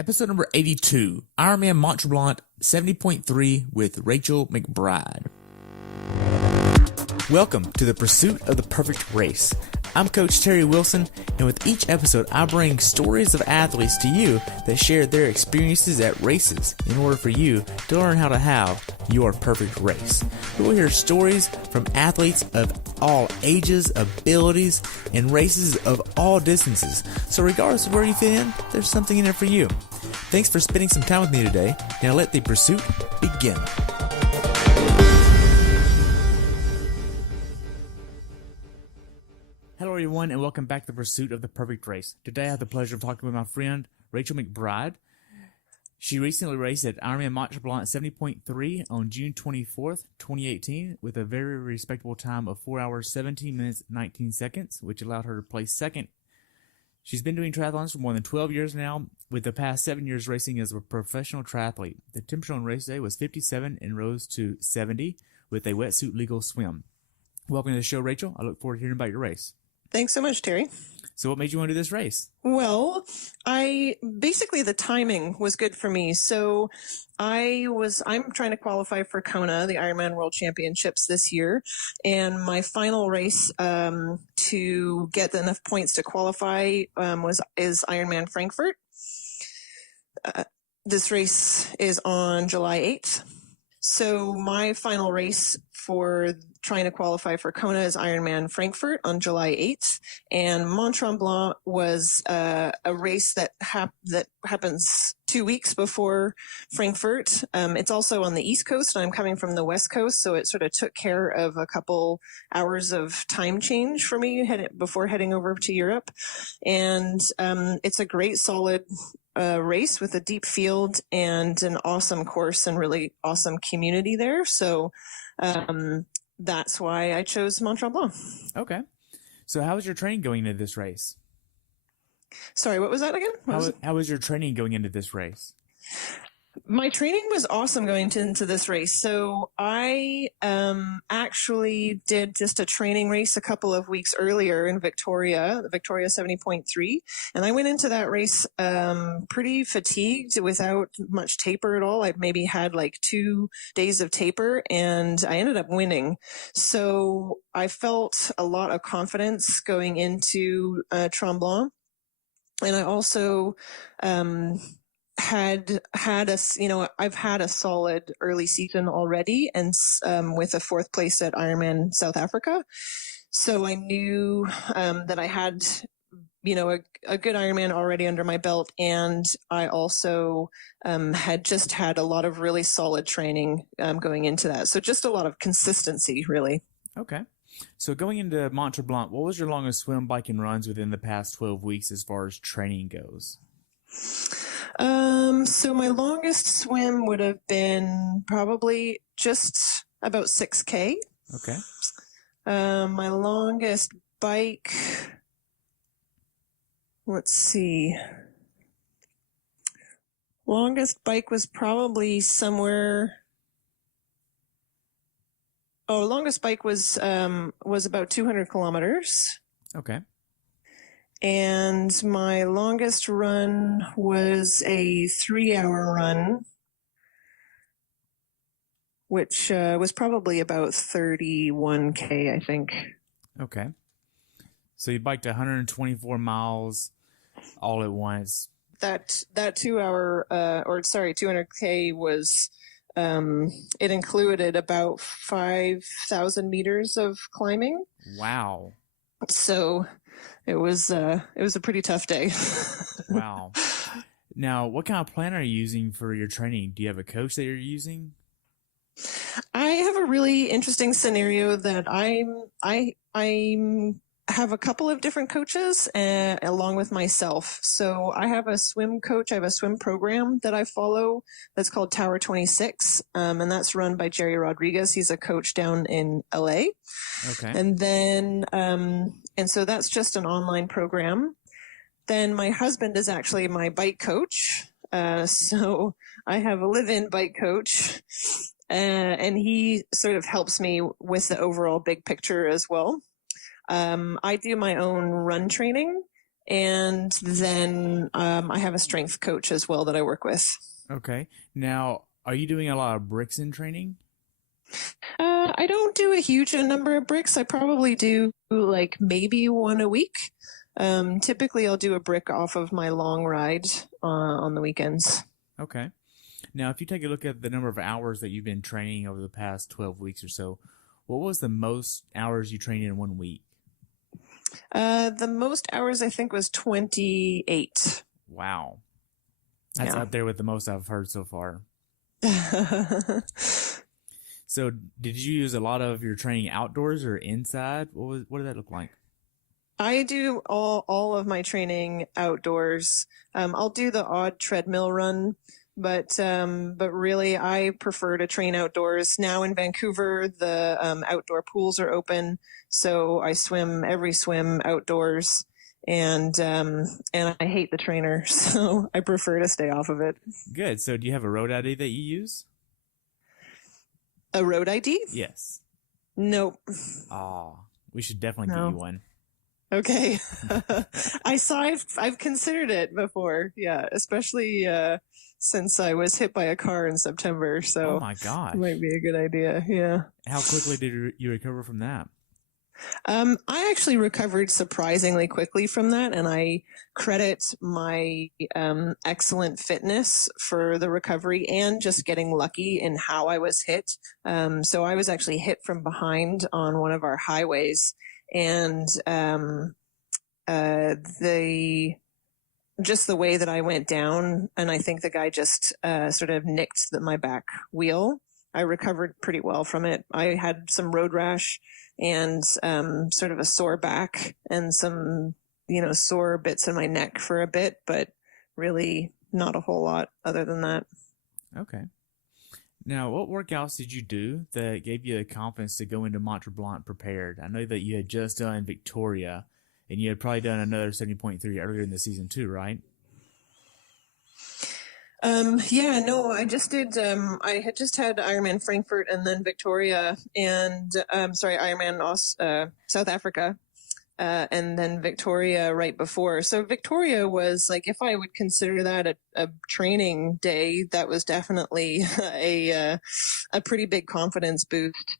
Episode number 82, Ironman Mont Tremblant 70.3 with Rachel McBride. Welcome to the pursuit of the perfect race. I'm Coach Terry Wilson, and with each episode, I bring stories of athletes to you that share their experiences at races in order for you to learn how to have your perfect race. We will hear stories from athletes of all ages, abilities, and races of all distances. So regardless of where you fit in, there's something in it for you. Thanks for spending some time with me today. Now let the pursuit begin. Hello everyone, and welcome back to the pursuit of the perfect race. Today I have the pleasure of talking with my friend Rachel McBride. She recently raced at Ironman Mont Tremblant 70.3 on June 24th, 2018 with a very respectable time of 4 hours, 17 minutes, 19 seconds, which allowed her to place second. She's been doing triathlons for more than 12 years now, with the past 7 years racing as a professional triathlete. The temperature on race day was 57 and rose to 70 with a wetsuit legal swim. Welcome to the show, Rachel. I look forward to hearing about your race. Thanks so much, Terry. So what made you want to do this race? Well, the timing was good for me. So I'm trying to qualify for Kona, the Ironman World Championships this year. And my final race, to get enough points to qualify, is Ironman Frankfurt. This race is on July 8th. So my final race for trying to qualify for Kona is Ironman Frankfurt on July 8th. And Mont Tremblant was a race that happens 2 weeks before Frankfurt. It's also on the East Coast, and I'm coming from the West Coast, so it sort of took care of a couple hours of time change for me before heading over to Europe. And it's a great, solid race with a deep field and an awesome course and really awesome community there. So that's why I chose Mont Tremblant. Okay. So how was your training going into this race? Sorry, what was that again? How was your training going into this race? My training was awesome going into this race. So I actually did just a training race a couple of weeks earlier in Victoria, the Victoria 70.3. And I went into that race pretty fatigued without much taper at all. I maybe had like 2 days of taper, and I ended up winning. So I felt a lot of confidence going into Tremblant. And I also I've had a solid early season already, and with a 4th place at Ironman South Africa. So I knew that I had, a good Ironman already under my belt. And I also had just had a lot of really solid training going into that. So just a lot of consistency, really. Okay. So going into Mont Tremblant, what was your longest swim, bike, and runs within the past 12 weeks as far as training goes? So my longest swim would have been probably just about 6K. Okay. My longest bike, let's see. Longest bike was probably longest bike was about 200 kilometers. Okay. And my longest run was a 3-hour run, which was probably about 31K, I think. Okay. So you biked 124 miles all at once. That 200K was, it included about 5,000 meters of climbing. Wow. So it was a pretty tough day. Wow. Now, what kind of plan are you using for your training? Do you have a coach that you're using? I have a really interesting scenario that I have a couple of different coaches along with myself. So I have a swim coach. I have a swim program that I follow that's called Tower 26. And that's run by Jerry Rodriguez. He's a coach down in LA. Okay. And then, and so that's just an online program. Then my husband is actually my bike coach. So I have a live-in bike coach. And he sort of helps me with the overall big picture as well. I do my own run training. And then I have a strength coach as well that I work with. Okay. Now, are you doing a lot of bricks in training? I don't do a huge number of bricks. I probably do like maybe one a week. Typically, I'll do a brick off of my long ride on the weekends. Okay. Now, if you take a look at the number of hours that you've been training over the past 12 weeks or so, what was the most hours you trained in 1 week? The most hours I think was 28. Wow. That's up there with the most I've heard so far. So did you use a lot of your training outdoors or inside? What did that look like? I do all of my training outdoors. I'll do the odd treadmill run, but really I prefer to train outdoors. Now in Vancouver, the outdoor pools are open, so I swim every swim outdoors, and I hate the trainer, so I prefer to stay off of it. Good. So do you have a road ID that you use? A road ID? Yes. Nope. Oh, we should definitely get you one. Okay. I've considered it before. Yeah. Especially, since I was hit by a car in September. So, oh my gosh, it might be a good idea. Yeah. How quickly did you recover from that? I actually recovered surprisingly quickly from that, and I credit my excellent fitness for the recovery and just getting lucky in how I was hit. So I was actually hit from behind on one of our highways, and the way that I went down, and I think the guy just sort of nicked my back wheel. I recovered pretty well from it. I had some road rash and sort of a sore back and some, sore bits in my neck for a bit, but really not a whole lot other than that. Okay. Now, what workouts did you do that gave you the confidence to go into Mont Tremblant prepared? I know that you had just done Victoria, and you had probably done another 70.3 earlier in the season too, right? I just did, I had just had Ironman Frankfurt and then Victoria and, Ironman, South Africa, and then Victoria right before. So Victoria was like, if I would consider that a training day, that was definitely a pretty big confidence boost.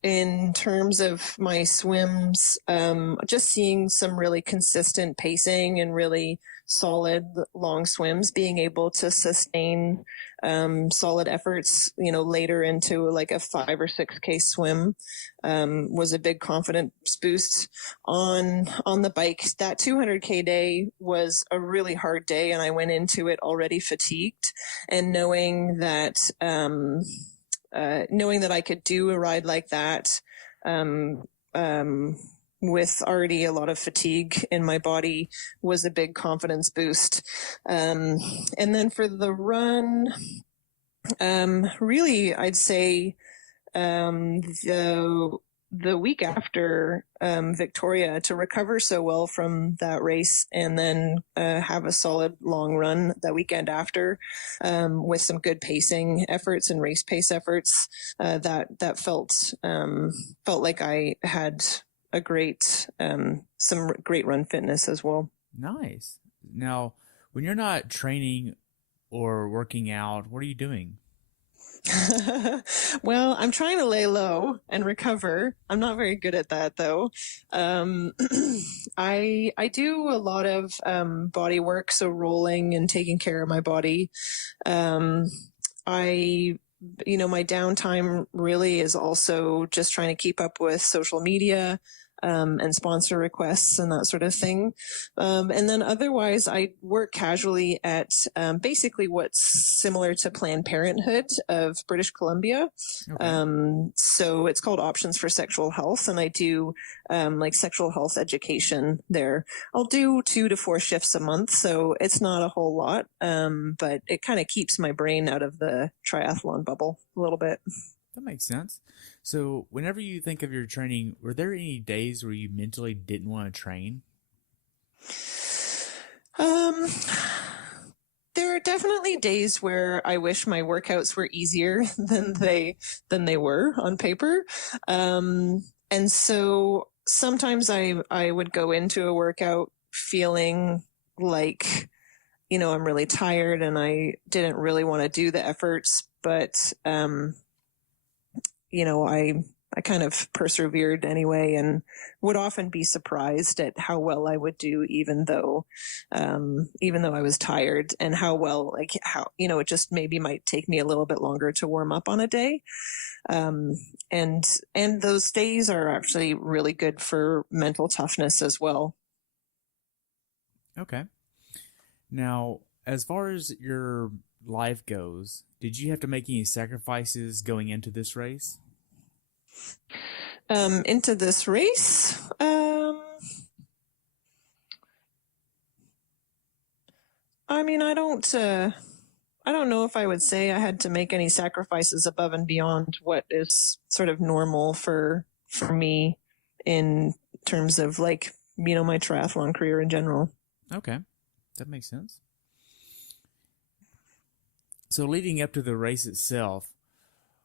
In terms of my swims, just seeing some really consistent pacing and really solid long swims, being able to sustain solid efforts, later into like a 5 or 6K swim, was a big confidence boost. On the bike, that 200K day was a really hard day, and I went into it already fatigued, and knowing that I could do a ride like that, with already a lot of fatigue in my body was a big confidence boost. And then for the run, really, I'd say, the week after Victoria, to recover so well from that race and then have a solid long run that weekend after, with some good pacing efforts and race pace efforts, that felt like I had a great some great run fitness as well. Nice. Now, when you're not training or working out, what are you doing? Well, I'm trying to lay low and recover. I'm not very good at that though. I do a lot of body work, so rolling and taking care of my body. My downtime really is also just trying to keep up with social media, and sponsor requests and that sort of thing. And then otherwise, I work casually at basically what's similar to Planned Parenthood of British Columbia. Okay. So it's called Options for Sexual Health, and I do like sexual health education there. I'll do 2 to 4 shifts a month, so it's not a whole lot, but it kind of keeps my brain out of the triathlon bubble a little bit. That makes sense. So whenever you think of your training, were there any days where you mentally didn't want to train? There are definitely days where I wish my workouts were easier than they were on paper. And so sometimes I would go into a workout feeling like, I'm really tired and I didn't really want to do the efforts, but, I kind of persevered anyway and would often be surprised at how well I would do, even though I was tired, and it just maybe might take me a little bit longer to warm up on a day. And those days are actually really good for mental toughness as well. Okay. Now, as far as your life goes, did you have to make any sacrifices going into this race? Into this race? I don't know if I would say I had to make any sacrifices above and beyond what is sort of normal for me in terms of my triathlon career in general. Okay. That makes sense. So leading up to the race itself,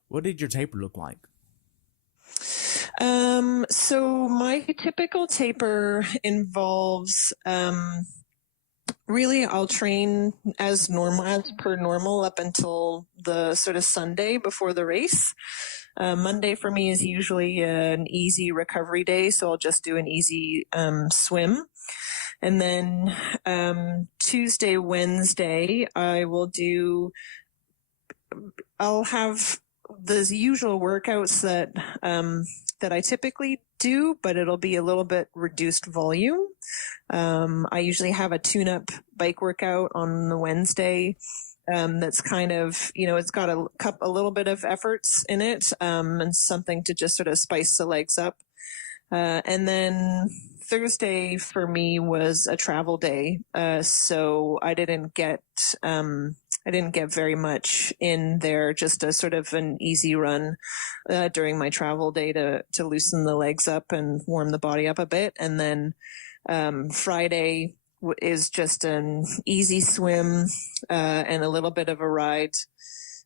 what did your taper look like? So my typical taper involves, really I'll train as per normal up until the sort of Sunday before the race. Monday for me is usually an easy recovery day, so I'll just do an easy swim. And then Tuesday, Wednesday, I'll have the usual workouts that I typically do, but it'll be a little bit reduced volume. I usually have a tune-up bike workout on the Wednesday. That's kind of, it's got a little bit of efforts in it, and something to just sort of spice the legs up. And then Thursday for me was a travel day. So I didn't get very much in there, just a sort of an easy run, during my travel day to loosen the legs up and warm the body up a bit. And then, Friday is just an easy swim, and a little bit of a ride.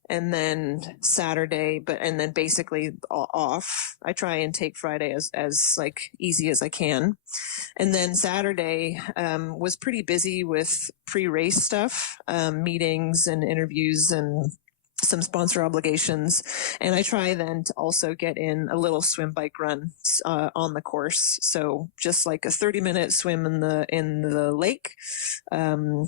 And then Saturday, and then basically off. I try and take Friday as like easy as I can. And then Saturday, was pretty busy with pre-race stuff, meetings and interviews and some sponsor obligations. And I try then to also get in a little swim bike run, on the course. So just like a 30-minute swim in the lake, 15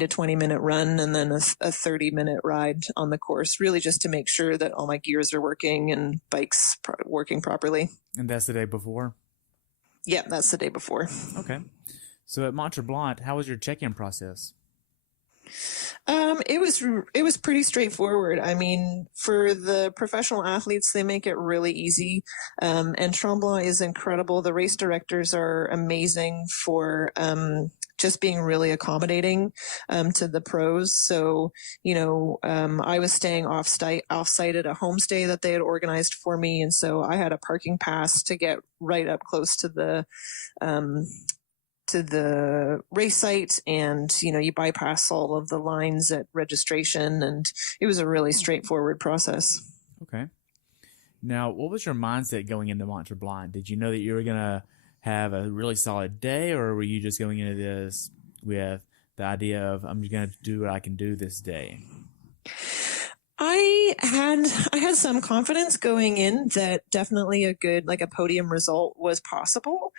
to 20-minute run, and then a 30-minute ride on the course, really just to make sure that all my gears are working and bike's working properly. And that's the day before? Yeah, that's the day before. Okay. So at Mont Tremblant, how was your check-in process? It was pretty straightforward. I mean, for the professional athletes, they make it really easy. And Tremblant is incredible. The race directors are amazing for, just being really accommodating, to the pros. So, I was staying off-site at a homestay that they had organized for me. And so I had a parking pass to get right up close to the race site, and you bypass all of the lines at registration, and it was a really straightforward process. Okay. Now, what was your mindset going into Mont Tremblant? Did you know that you were going to have a really solid day, or were you just going into this with the idea of, I'm just going to do what I can do this day? I had some confidence going in that definitely a good, like a podium result was possible.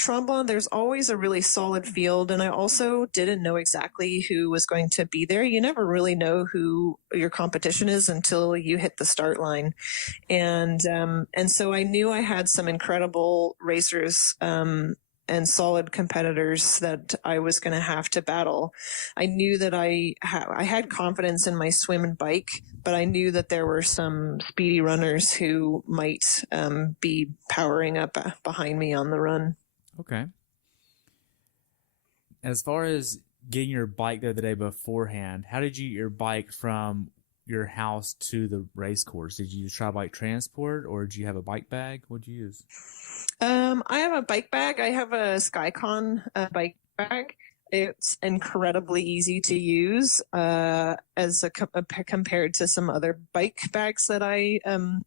Tremblant, there's always a really solid field, and I also didn't know exactly who was going to be there. You never really know who your competition is until you hit the start line, and so I knew I had some incredible racers, and solid competitors that I was going to have to battle. I knew that I had confidence in my swim and bike, but I knew that there were some speedy runners who might be powering up behind me on the run. Okay. As far as getting your bike there the day beforehand, how did you get your bike from your house to the race course? Did you use tri-bike transport, or did you have a bike bag? What did you use? I have a bike bag. I have a Skycon bike bag. It's incredibly easy to use compared to some other bike bags that I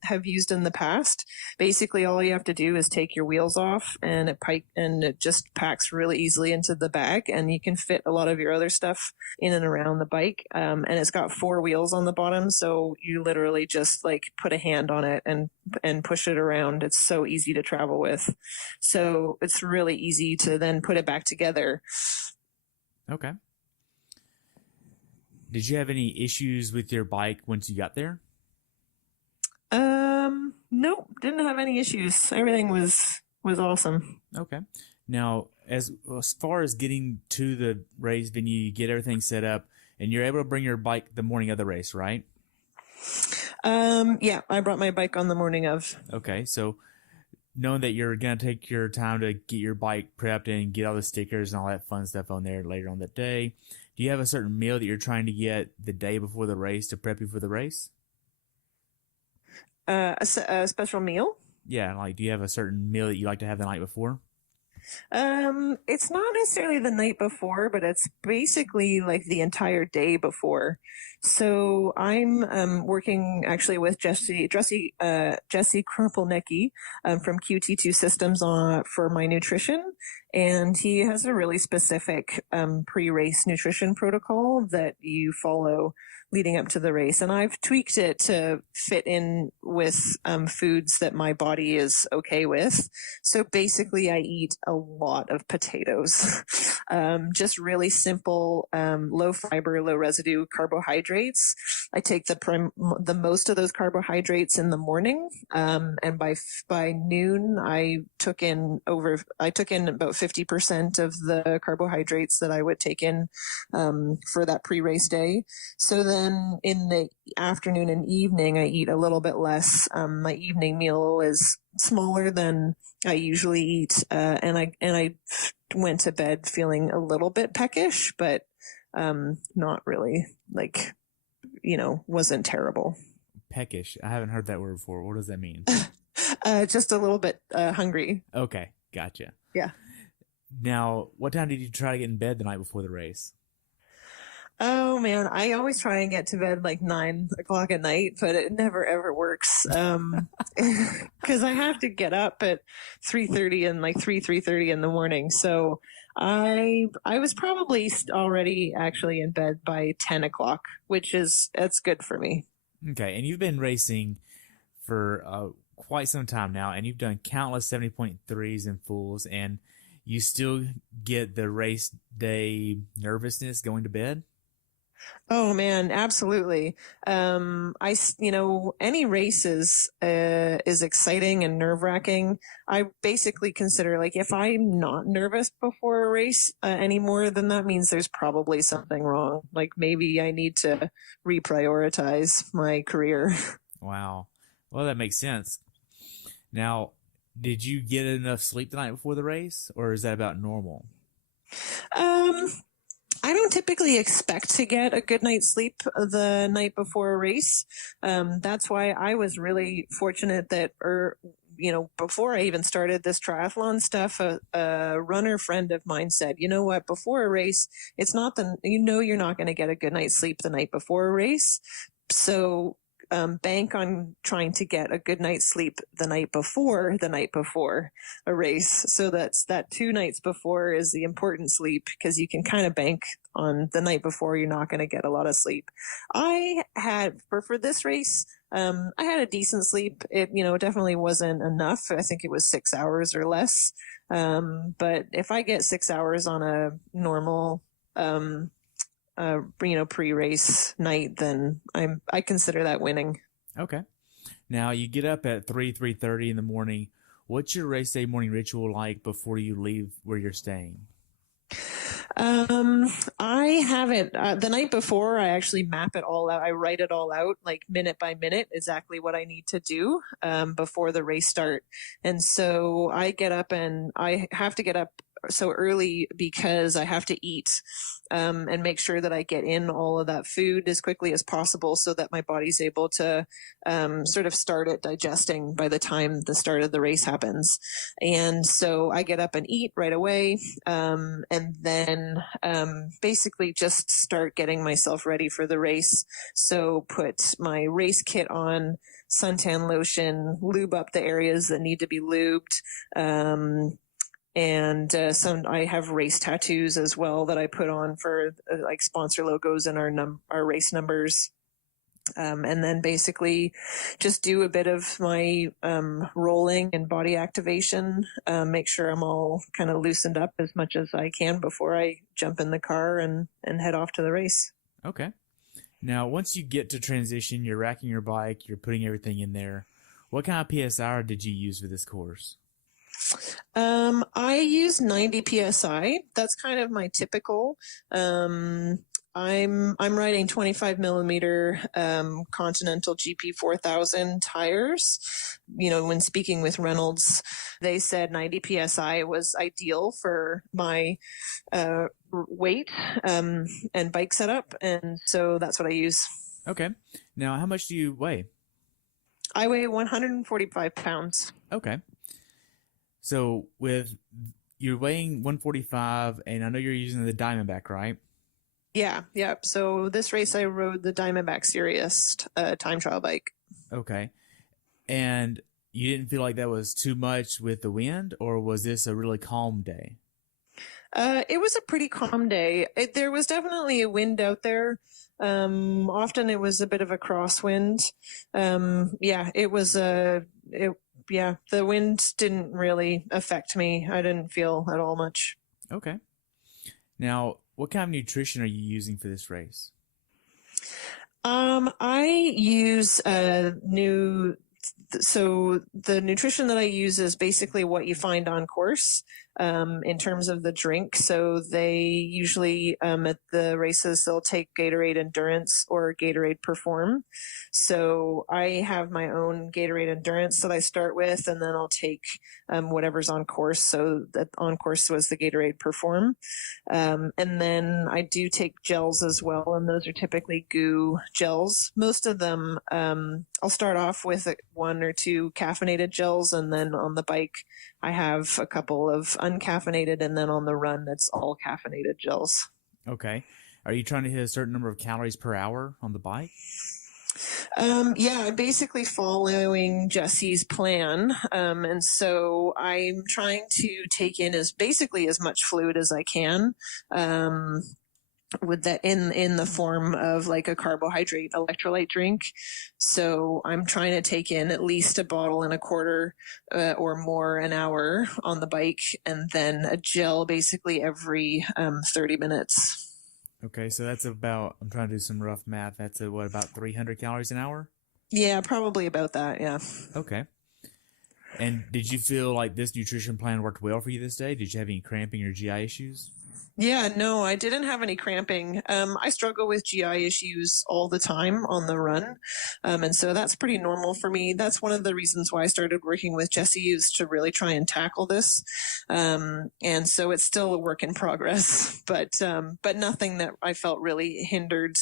have used in the past. Basically, all you have to do is take your wheels off, and it just packs really easily into the bag, and you can fit a lot of your other stuff in and around the bike. And it's got 4 wheels on the bottom, so you literally just like put a hand on it and push it around. It's so easy to travel with. So it's really easy to then put it back together. Okay. Did you have any issues with your bike once you got there? Nope, didn't have any issues. Everything was awesome. Okay. Now, as far as getting to the race venue, you get everything set up, and you're able to bring your bike the morning of the race, right? Yeah, I brought my bike on the morning of. Okay, so knowing that you're going to take your time to get your bike prepped and get all the stickers and all that fun stuff on there later on that day, do you have a certain meal that you're trying to get the day before the race to prep you for the race? A special meal? Yeah, like do you have a certain meal that you like to have the night before? It's not necessarily the night before, but it's basically like the entire day before. So I'm working actually with Jesse Kropelnicki from QT2 Systems for my nutrition, and he has a really specific pre-race nutrition protocol that you follow leading up to the race, and I've tweaked it to fit in with foods that my body is okay with. So basically, I eat a lot of potatoes, just really simple, low fiber, low residue carbohydrates. I take the most of those carbohydrates in the morning, and by noon, I took in about 50% of the carbohydrates that I would take in for that pre-race day. So then in the afternoon and evening, I eat a little bit less. My evening meal is smaller than I usually eat, and I went to bed feeling a little bit peckish, but not really, wasn't terrible. Peckish. I haven't heard that word before. What does that mean? Just a little bit hungry. Okay, gotcha. Yeah. Now, what time did you try to get in bed the night before the race? Oh man, I always try and get to bed like 9 o'clock at night, but it never ever works. Cause I have to get up at 3:30 and like 3:30 in the morning. So I was probably already actually in bed by 10 o'clock, that's good for me. Okay. And you've been racing for quite some time now, and you've done countless 70.3s and fulls, and you still get the race day nervousness going to bed? Oh man, absolutely. Any races is exciting and nerve wracking. I basically consider like if I'm not nervous before a race anymore, then that means there's probably something wrong. Like maybe I need to reprioritize my career. Wow. Well, that makes sense. Now, did you get enough sleep the night before the race, or is that about normal? I don't typically expect to get a good night's sleep the night before a race. That's why I was really fortunate that, before I even started this triathlon stuff, a runner friend of mine said, you know what, before a race, it's not you're not going to get a good night's sleep the night before a race. So bank on trying to get a good night's sleep the night before a race. So that 2 nights before is the important sleep, because you can kind of bank on the night before you're not going to get a lot of sleep. I had for this race, I had a decent sleep. It definitely wasn't enough. I think it was 6 hours or less. But if I get 6 hours on a normal pre-race night, then I consider that winning. Okay. Now you get up at 3:30 in the morning. What's your race day morning ritual like before you leave where you're staying? I have it the night before. I actually map it all out. I write it all out, like minute by minute, exactly what I need to do before the race start. And so I get up, and I have to get up so early because I have to eat and make sure that I get in all of that food as quickly as possible so that my body's able to sort of start it digesting by the time the start of the race happens. And so I get up and eat right away, and then basically just start getting myself ready for the race. So put my race kit on, suntan lotion, lube up the areas that need to be lubed. And I have race tattoos as well that I put on for like sponsor logos and our race numbers. And then basically just do a bit of my rolling and body activation, make sure I'm all kind of loosened up as much as I can before I jump in the car and head off to the race. Okay. Now, once you get to transition, you're racking your bike, you're putting everything in there. What kind of PSI did you use for this course? I use 90 PSI. That's kind of my typical. I'm riding 25 millimeter Continental GP 4000 tires. You know, when speaking with Reynolds, they said 90 PSI was ideal for my weight and bike setup, and so that's what I use. Okay. Now, how much do you weigh? I weigh 145 pounds. Okay. So you're weighing 145, and I know you're using the Diamondback, right? Yeah. So this race I rode the Diamondback Sirius time trial bike. Okay. And you didn't feel like that was too much with the wind, or was this a really calm day? It was a pretty calm day. There was definitely a wind out there. Often it was a bit of a crosswind. The wind didn't really affect me. I didn't feel at all much. Okay. Now, what kind of nutrition are you using for this race? I use so the nutrition that I use is basically what you find on course in terms of the drink. So they usually at the races, they'll take Gatorade Endurance or Gatorade Perform. So I have my own Gatorade Endurance that I start with, and then I'll take whatever's on course. So that on course was the Gatorade Perform. And then I do take gels as well, and those are typically goo gels. Most of them, I'll start off with one or two caffeinated gels, and then on the bike, I have a couple of uncaffeinated, and then on the run, it's all caffeinated gels. Okay. Are you trying to hit a certain number of calories per hour on the bike? I'm basically following Jesse's plan. And so I'm trying to take in as much fluid as I can. With that in the form of like a carbohydrate electrolyte drink. So I'm trying to take in at least a bottle and a quarter or more an hour on the bike, and then a gel basically every 30 minutes. Okay, so that's about, I'm trying to do some rough math, that's about 300 calories an hour? Yeah, probably about that, yeah. Okay. And did you feel like this nutrition plan worked well for you this day? Did you have any cramping or GI issues? Yeah, no, I didn't have any cramping. I struggle with GI issues all the time on the run. And so that's pretty normal for me. That's one of the reasons why I started working with Jesse, is to really try and tackle this. And so it's still a work in progress, but nothing that I felt really hindered,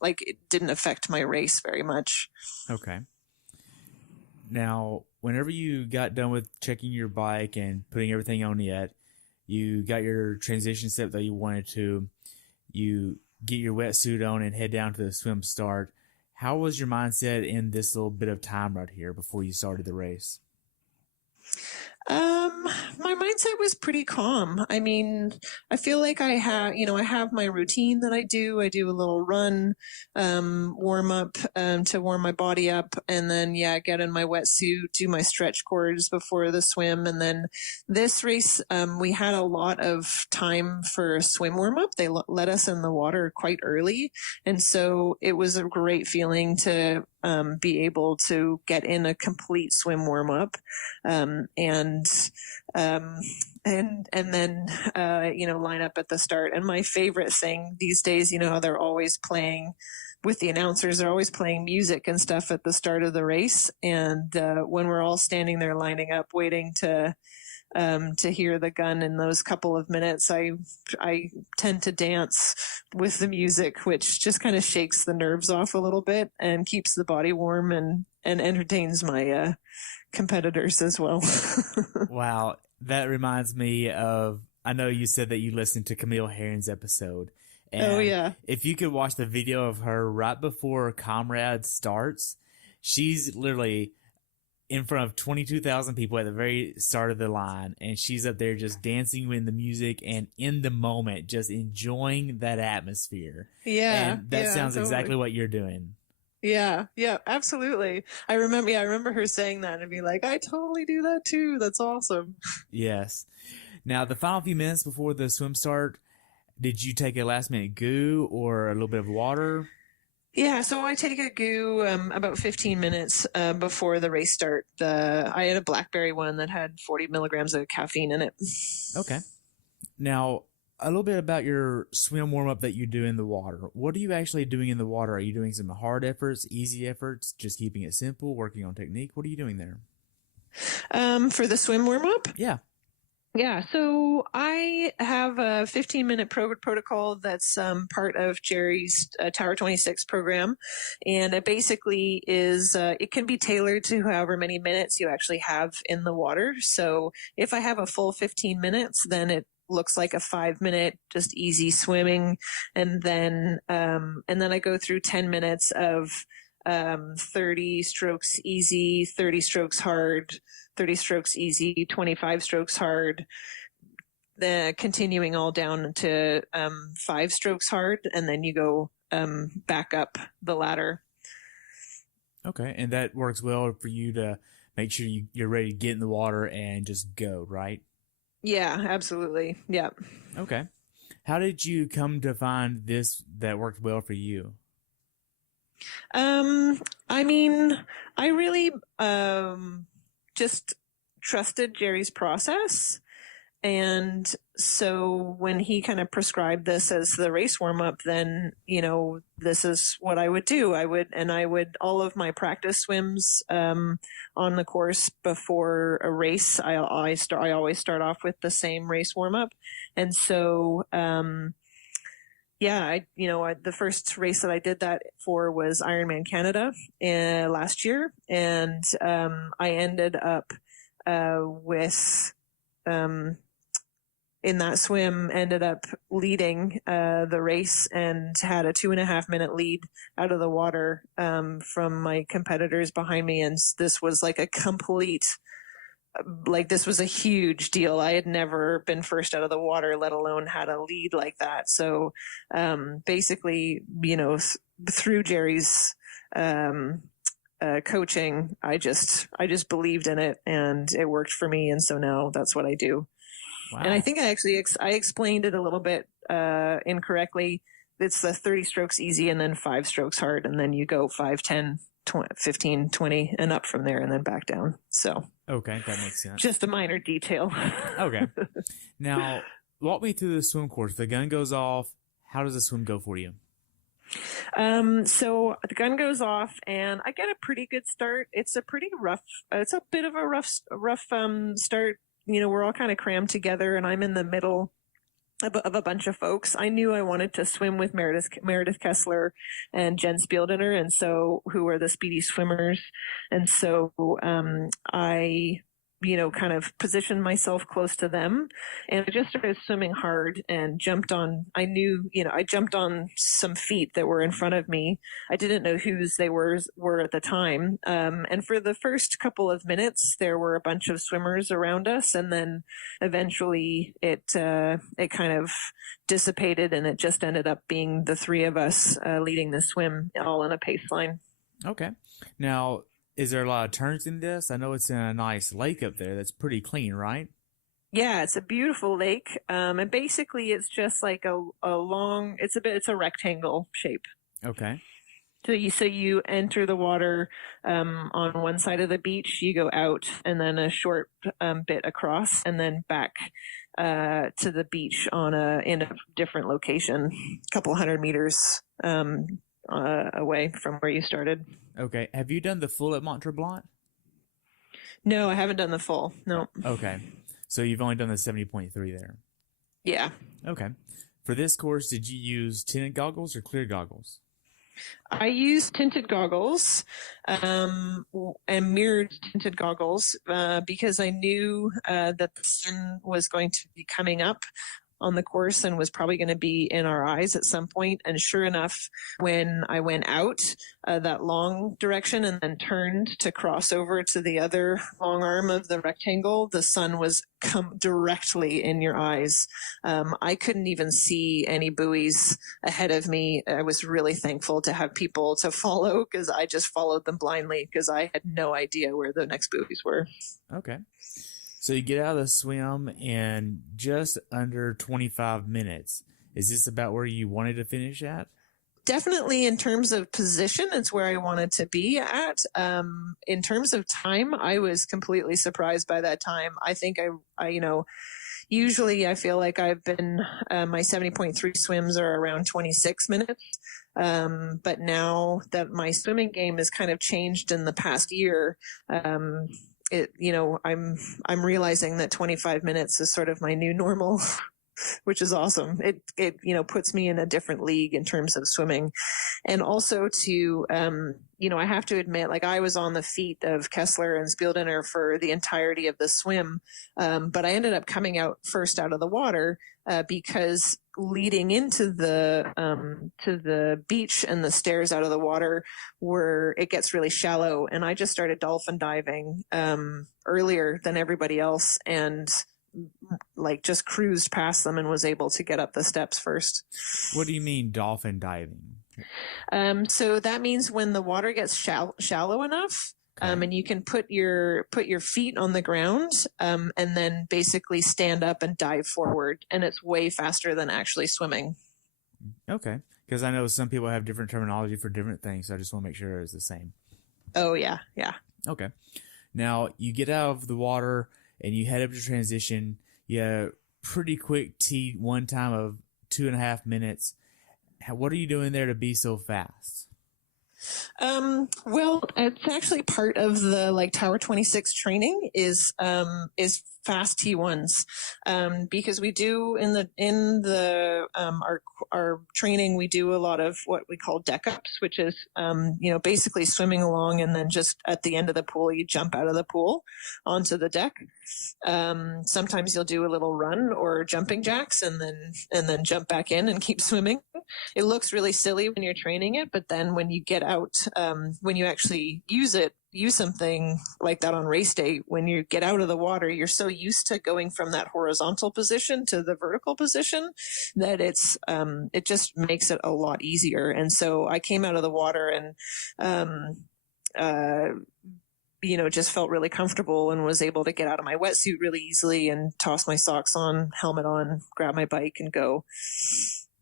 like it didn't affect my race very much. Okay. Now, whenever you got done with checking your bike and putting everything on it, you got your transition step that you wanted to, you get your wetsuit on and head down to the swim start. How was your mindset in this little bit of time right here before you started the race? My mindset was pretty calm. I mean, I feel like I have my routine that I do. I do a little run, warm up, to warm my body up, and then, get in my wetsuit, do my stretch cords before the swim. And then this race, we had a lot of time for a swim warm up. They let us in the water quite early. And so it was a great feeling to be able to get in a complete swim warm up, and then line up at the start. And my favorite thing these days, how they're always playing with the announcers, they're always playing music and stuff at the start of the race. And when we're all standing there lining up, waiting to to hear the gun in those couple of minutes. I tend to dance with the music, which just kind of shakes the nerves off a little bit and keeps the body warm and entertains my competitors as well. Wow. That reminds me of, I know you said that you listened to Camille Herron's episode. And oh, yeah. if you could watch the video of her right before Comrade starts, she's literally in front of 22,000 people at the very start of the line, and she's up there just dancing with the music and in the moment, just enjoying that atmosphere. Yeah. And that sounds totally. exactly what you're doing. Yeah, absolutely. I remember her saying that and be like, I totally do that too. That's awesome. Yes. Now, the final few minutes before the swim start, did you take a last minute goo or a little bit of water? Yeah, so I take a goo about 15 minutes before the race start. I had a blackberry one that had 40 milligrams of caffeine in it. Okay. Now, a little bit about your swim warm-up that you do in the water. What are you actually doing in the water? Are you doing some hard efforts, easy efforts, just keeping it simple, working on technique? What are you doing there? For the swim warm-up? Yeah. Yeah, so I have a 15-minute protocol that's part of Jerry's Tower 26 program, and it basically is, it can be tailored to however many minutes you actually have in the water. So if I have a full 15 minutes, then it looks like a 5-minute just easy swimming, and then I go through 10 minutes of 30 strokes easy, 30 strokes hard, 30 strokes easy, 25 strokes hard, continuing all down to 5 strokes hard, and then you go back up the ladder. Okay, and that works well for you to make sure you're ready to get in the water and just go, right? Yeah, absolutely. Yeah. Okay. How did you come to find this that worked well for you? I mean, I really just trusted Jerry's process. And so when he kind of prescribed this as the race warm up, then, this is what I would do. I would all of my practice swims, on the course before a race, I always start off with the same race warm up. And so, the first race that I did that for was Ironman Canada last year, and I ended up in that swim, ended up leading the race and had a 2.5 minute lead out of the water from my competitors behind me, and this was like this was a huge deal. I had never been first out of the water, let alone had a lead like that. So, basically, through Jerry's, coaching, I just believed in it and it worked for me. And so now that's what I do. Wow. And I think I actually, I explained it a little bit, incorrectly. It's the 30 strokes easy and then 5 strokes hard. And then you go 5, 10, 20, 15, 20 and up from there and then back down. So. Okay, that makes sense. Just a minor detail. Okay. Now, walk me through the swim course. The gun goes off. How does the swim go for you? So the gun goes off and I get a pretty good start. It's a bit of a rough start. We're all kind of crammed together and I'm in the middle of a bunch of folks. I knew I wanted to swim with Meredith Kessler and Jen Spieldiner, and so who are the speedy swimmers. And so I kind of positioned myself close to them and I just started swimming hard and jumped on some feet that were in front of me. I didn't know whose they were at the time. And for the first couple of minutes, there were a bunch of swimmers around us. And then eventually it kind of dissipated and it just ended up being the 3 of us leading the swim all in a pace line. Okay. Now, is there a lot of turns in this? I know it's in a nice lake up there that's pretty clean, right? Yeah, it's a beautiful lake. And basically it's just like it's a rectangle shape. Okay. So you enter the water on one side of the beach, you go out and then a short bit across and then back to the beach in a different location, a couple 100 meters away from where you started. Okay. Have you done the full at Mont Tremblant? No, I haven't done the full. No. Okay. So you've only done the 70.3 there. Yeah. Okay. For this course, did you use tinted goggles or clear goggles? I used tinted goggles and mirrored tinted goggles because I knew that the sun was going to be coming up on the course and was probably going to be in our eyes at some point. And sure enough, when I went out that long direction and then turned to cross over to the other long arm of the rectangle, the sun was come directly in your eyes. I couldn't even see any buoys ahead of me. I was really thankful to have people to follow because I just followed them blindly because I had no idea where the next buoys were. Okay. So you get out of the swim in just under 25 minutes. Is this about where you wanted to finish at? Definitely in terms of position, it's where I wanted to be at. In terms of time, I was completely surprised by that time. I think I usually I feel like I've been, my 70.3 swims are around 26 minutes. But now that my swimming game has kind of changed in the past year, I'm realizing that 25 minutes is sort of my new normal, which is awesome. It puts me in a different league in terms of swimming. And also to, I have to admit, like I was on the feet of Kessler and Spieldiner for the entirety of the swim. But I ended up coming out first out of the water, because leading into the to the beach and the stairs out of the water it gets really shallow, and I just started dolphin diving earlier than everybody else, and like just cruised past them and was able to get up the steps first. What do you mean dolphin diving? So that means when the water gets shallow enough. And you can put your feet on the ground, and then basically stand up and dive forward, and it's way faster than actually swimming. Okay, because I know some people have different terminology for different things, so I just want to make sure it's the same. Oh yeah. Okay, now you get out of the water and you head up to transition. You have pretty quick T1 time of 2.5 minutes. What are you doing there to be so fast? Well, it's actually part of the Tower 26 training is fast T1s. Because we do in our training, we do a lot of what we call deck ups, which is, basically swimming along and then just at the end of the pool, you jump out of the pool onto the deck. Sometimes you'll do a little run or jumping jacks and then jump back in and keep swimming. It looks really silly when you're training it, but then when you get out, when you actually use something like that on race day, when you get out of the water, you're so used to going from that horizontal position to the vertical position that it just makes it a lot easier. And so I came out of the water and, just felt really comfortable and was able to get out of my wetsuit really easily and toss my socks on, helmet on, grab my bike and go.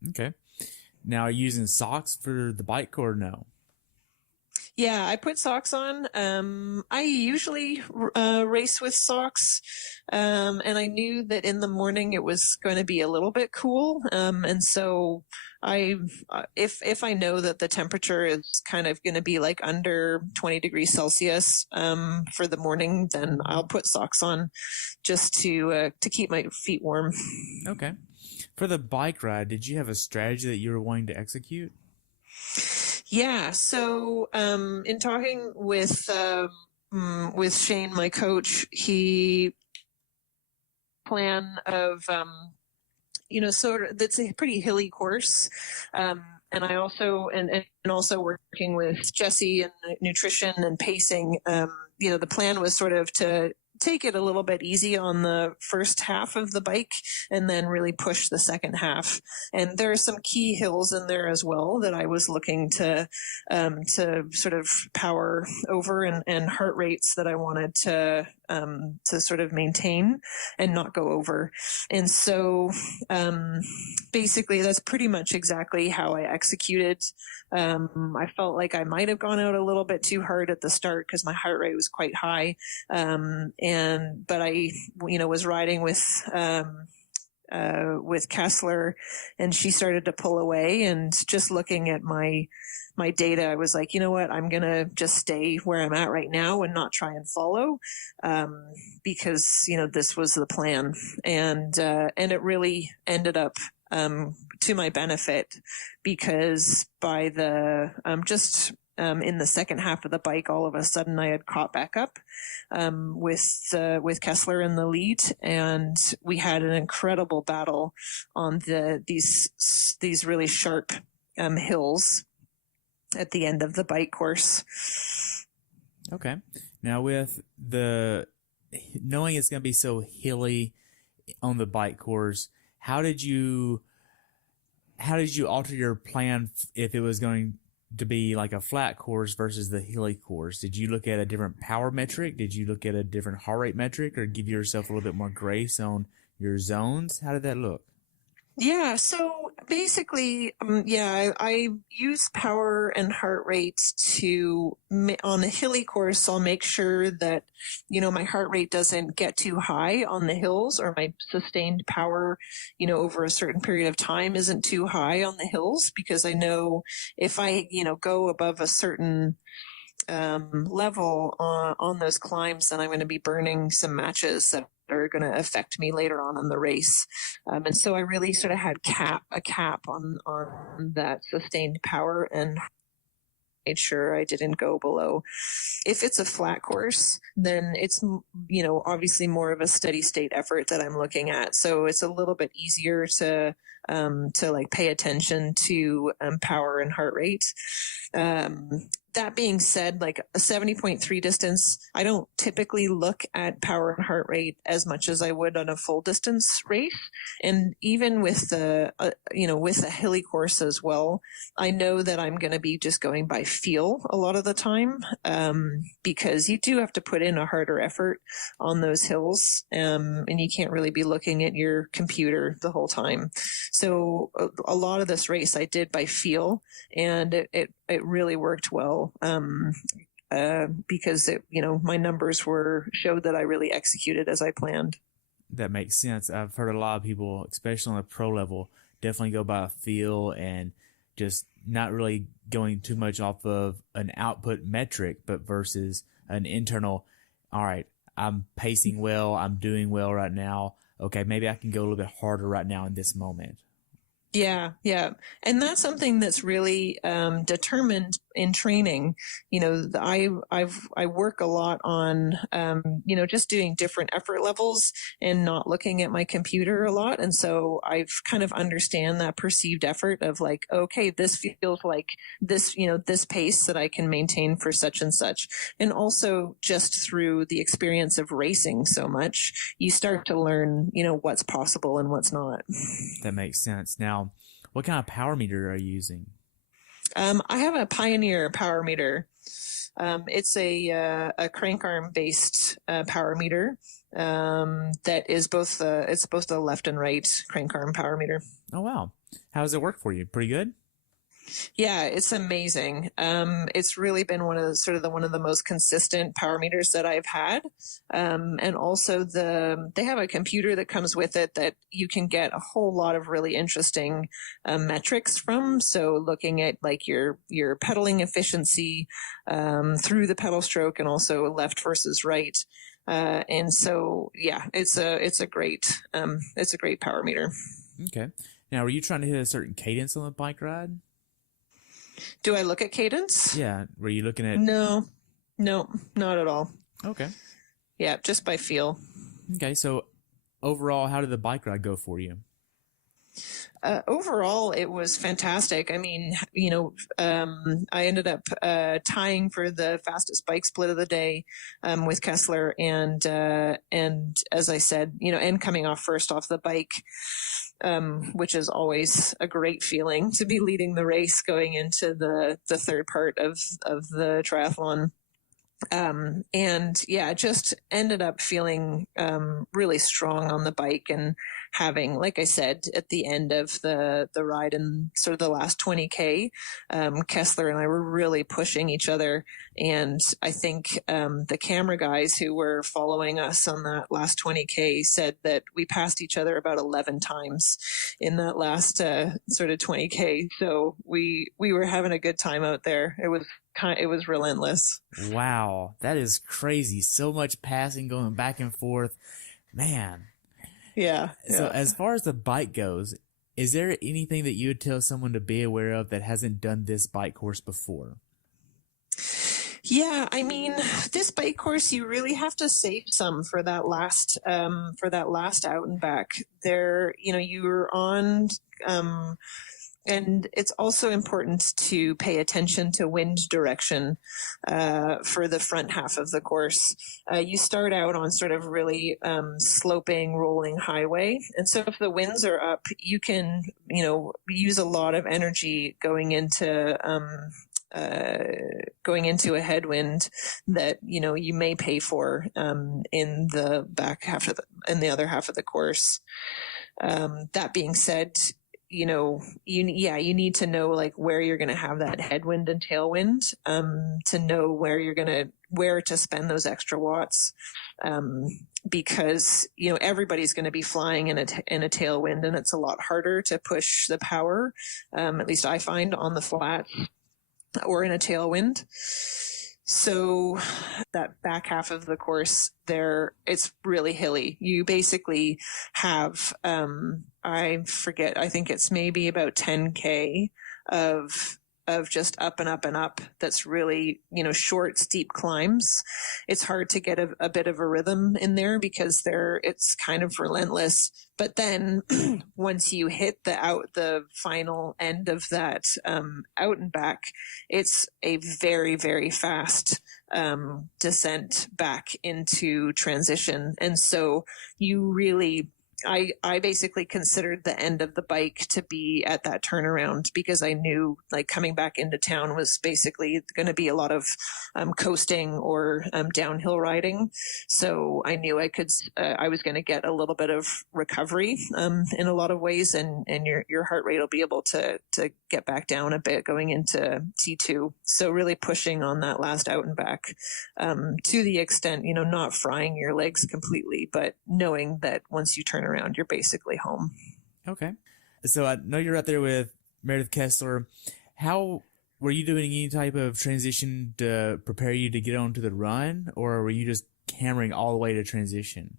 Okay. Now, are you using socks for the bike or no? Yeah, I put socks on. I usually race with socks, and I knew that in the morning it was going to be a little bit cool, and so if I know that the temperature is kind of going to be like under 20 degrees Celsius for the morning, then I'll put socks on just to keep my feet warm. Okay. For the bike ride, did you have a strategy that you were wanting to execute? Yeah. So, in talking with Shane, my coach, he plan of, sort of, that's a pretty hilly course. And I also, and also working with Jesse and nutrition and pacing, the plan was sort of to take it a little bit easy on the first half of the bike and then really push the second half. And there are some key hills in there as well that I was looking to sort of power over and heart rates that I wanted to sort of maintain and not go over. And so, basically that's pretty much exactly how I executed. I felt like I might have gone out a little bit too hard at the start because my heart rate was quite high. But I, was riding with, with Kessler, and she started to pull away. And just looking at my data, I was like, you know what, I'm going to just stay where I'm at right now and not try and follow, because, this was the plan. And it really ended up, to my benefit, because by the, in the second half of the bike, all of a sudden I had caught back up, with Kessler in the lead, and we had an incredible battle on these really sharp, hills at the end of the bike course. Okay. Now, with the knowing it's going to be so hilly on the bike course, how did you alter your plan if it was going to be like a flat course versus the hilly course? Did you look at a different power metric? Did you look at a different heart rate metric, or give yourself a little bit more grace on your zones? How did that look? Yeah, so basically, I use power and heart rate on a hilly course, I'll make sure that, my heart rate doesn't get too high on the hills, or my sustained power, over a certain period of time isn't too high on the hills, because I know if I, go above a certain level on those climbs, then I'm going to be burning some matches that are going to affect me later on in the race. And so I really sort of had a cap on that sustained power, and made sure I didn't go below. If it's a flat course, then it's, obviously more of a steady state effort that I'm looking at. So it's a little bit easier to like pay attention to power and heart rate. That being said, like a 70.3 distance, I don't typically look at power and heart rate as much as I would on a full distance race. And even with with a hilly course as well, I know that I'm going to be just going by feel a lot of the time, because you do have to put in a harder effort on those hills, and you can't really be looking at your computer the whole time. So a lot of this race I did by feel, and it really worked well, because my numbers showed that I really executed as I planned. That makes sense. I've heard a lot of people, especially on the pro level, definitely go by a feel and just not really going too much off of an output metric, but versus an internal, all right, I'm pacing well, I'm doing well right now. Okay, maybe I can go a little bit harder right now in this moment. Yeah. And that's something that's really determined in training. I work a lot on, just doing different effort levels and not looking at my computer a lot. And so I've kind of understand that perceived effort of like, okay, this feels like this, this pace that I can maintain for such and such. And also just through the experience of racing so much, you start to learn, what's possible and what's not. That makes sense. Now, what kind of power meter are you using? I have a Pioneer power meter. It's a crank arm based power meter that is both a left and right crank arm power meter. Oh wow! How does it work for you? Pretty good. Yeah, it's amazing. It's really been one of the most consistent power meters that I've had. And also they have a computer that comes with it that you can get a whole lot of really interesting metrics from. So looking at like your pedaling efficiency through the pedal stroke, and also left versus right. And so yeah, it's a great power meter. Okay. Now, are you trying to hit a certain cadence on the bike ride? Do I look at cadence? Yeah. Were you looking at? No, not at all. Okay. Yeah, just by feel. Okay. So overall, how did the bike ride go for you? Overall, it was fantastic. I mean, I ended up tying for the fastest bike split of the day with Kessler, and as I said, and coming off first off the bike, which is always a great feeling to be leading the race going into the third part of the triathlon. And yeah, just ended up feeling really strong on the bike, and having, like I said, at the end of the ride and sort of the last 20K, Kessler and I were really pushing each other. And I think the camera guys who were following us on that last 20K said that we passed each other about 11 times in that last sort of 20K. So we were having a good time out there. It was relentless. Wow, that is crazy. So much passing, going back and forth. Man. Yeah. So as far as the bike goes, is there anything that you would tell someone to be aware of that hasn't done this bike course before? Yeah, I mean, this bike course, you really have to save some for that last out and back. There, you're on, and it's also important to pay attention to wind direction for the front half of the course. You start out on sort of really sloping, rolling highway. And so if the winds are up, you can, use a lot of energy going into a headwind that, you may pay for in the back half in the other half of the course. That being said, you need to know like where you're going to have that headwind and tailwind, to know where to spend those extra watts. Because, everybody's going to be flying in a tailwind, and it's a lot harder to push the power. At least I find on the flats or in a tailwind. So that back half of the course there, it's really hilly. You basically have, I think it's maybe about 10K of just up and up and up. That's really, short, steep climbs. It's hard to get a bit of a rhythm in there because it's kind of relentless. But then once you hit the final end of that, out and back, it's a very, very fast, descent back into transition. And so you really, I basically considered the end of the bike to be at that turnaround because I knew like coming back into town was basically going to be a lot of coasting or downhill riding. So I knew I was going to get a little bit of recovery in a lot of ways, and your heart rate will be able to get back down a bit going into T2. So really pushing on that last out and back to the extent, not frying your legs completely, but knowing that once you turn around, you're basically home. Okay. So I know you're out there with Meredith Kessler. How were you doing any type of transition to prepare you to get onto the run, or were you just hammering all the way to transition?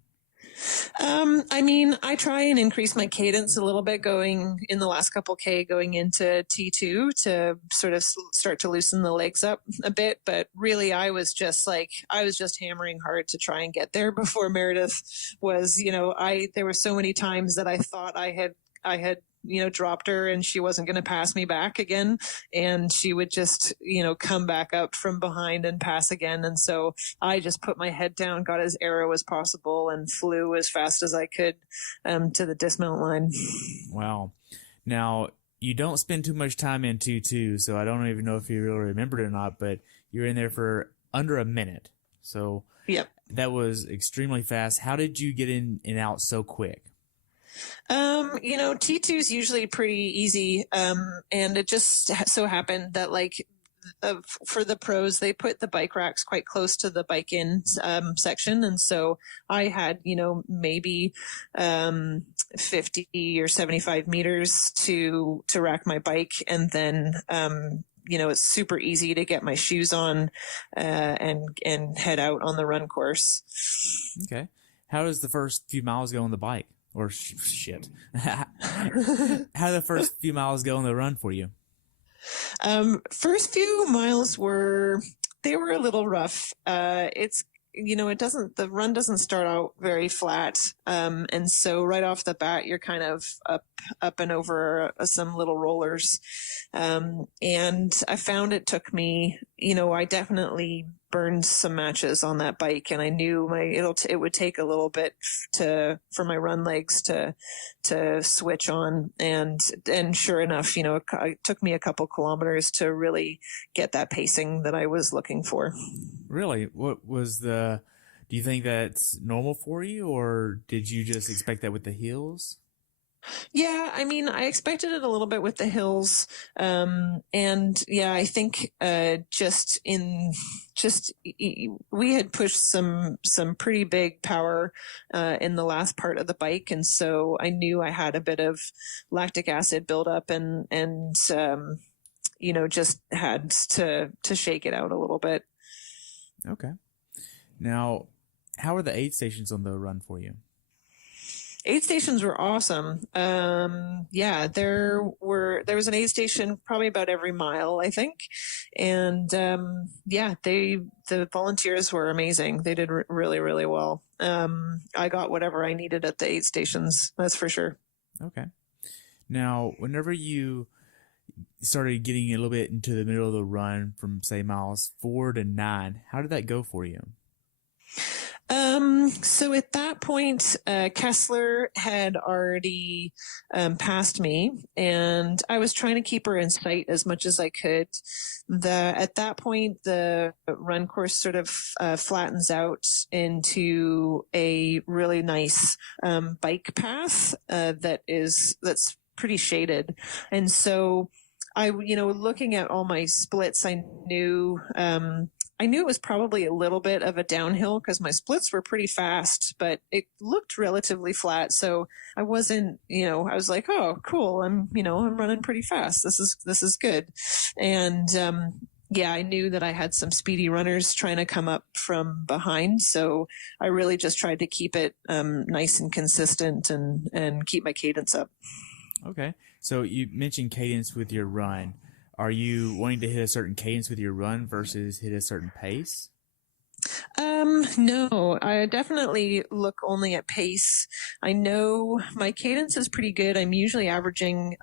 I try and increase my cadence a little bit going in the last couple K going into T2 to sort of start to loosen the legs up a bit. But really, I was just hammering hard to try and get there before Meredith was, there were so many times that I thought I had dropped her and she wasn't going to pass me back again. And she would just, come back up from behind and pass again. And so I just put my head down, got as aero as possible, and flew as fast as I could to the dismount line. Wow. Now, you don't spend too much time in 2-2, so I don't even know if you really remembered it or not, but you're in there for under a minute. So yep. That was extremely fast. How did you get in and out so quick? T2 is usually pretty easy. And it just so happened that for the pros, they put the bike racks quite close to the bike in, section. And so I had, maybe, 50 or 75 meters to rack my bike. And then, it's super easy to get my shoes on, and head out on the run course. Okay. How does the first few miles go on the bike? Or shit. How did the first few miles go on the run for you? First few miles were a little rough. The run doesn't start out very flat. And so right off the bat, you're kind of up and over some little rollers. And I found it took me, I definitely burned some matches on that bike, and I knew it would take a little bit for my run legs to switch on. And sure enough, it took me a couple kilometers to really get that pacing that I was looking for. Really? What was do you think that's normal for you, or did you just expect that with the heels? Yeah, I mean, I expected it a little bit with the hills. And yeah, I think, we had pushed some pretty big power, in the last part of the bike. And so I knew I had a bit of lactic acid buildup and just had to shake it out a little bit. Okay. Now, how are the aid stations on the run for you? Aid stations were awesome. Yeah, there was an aid station probably about every mile, I think. And, yeah, the volunteers were amazing. They did really, really well. I got whatever I needed at the aid stations. That's for sure. Okay. Now, whenever you started getting a little bit into the middle of the run from, say, miles 4 to 9, how did that go for you? So at that point, Kessler had already passed me, and I was trying to keep her in sight as much as I could. At that point, the run course sort of flattens out into a really nice bike path that's pretty shaded, and so looking at all my splits, I knew it was probably a little bit of a downhill because my splits were pretty fast, but it looked relatively flat. So I wasn't, I was like, oh, cool. I'm running pretty fast. This is good. And, yeah, I knew that I had some speedy runners trying to come up from behind. So I really just tried to keep it, nice and consistent and keep my cadence up. Okay. So you mentioned cadence with your run. Are you wanting to hit a certain cadence with your run versus hit a certain pace? No, I definitely look only at pace. I know my cadence is pretty good. I'm usually averaging,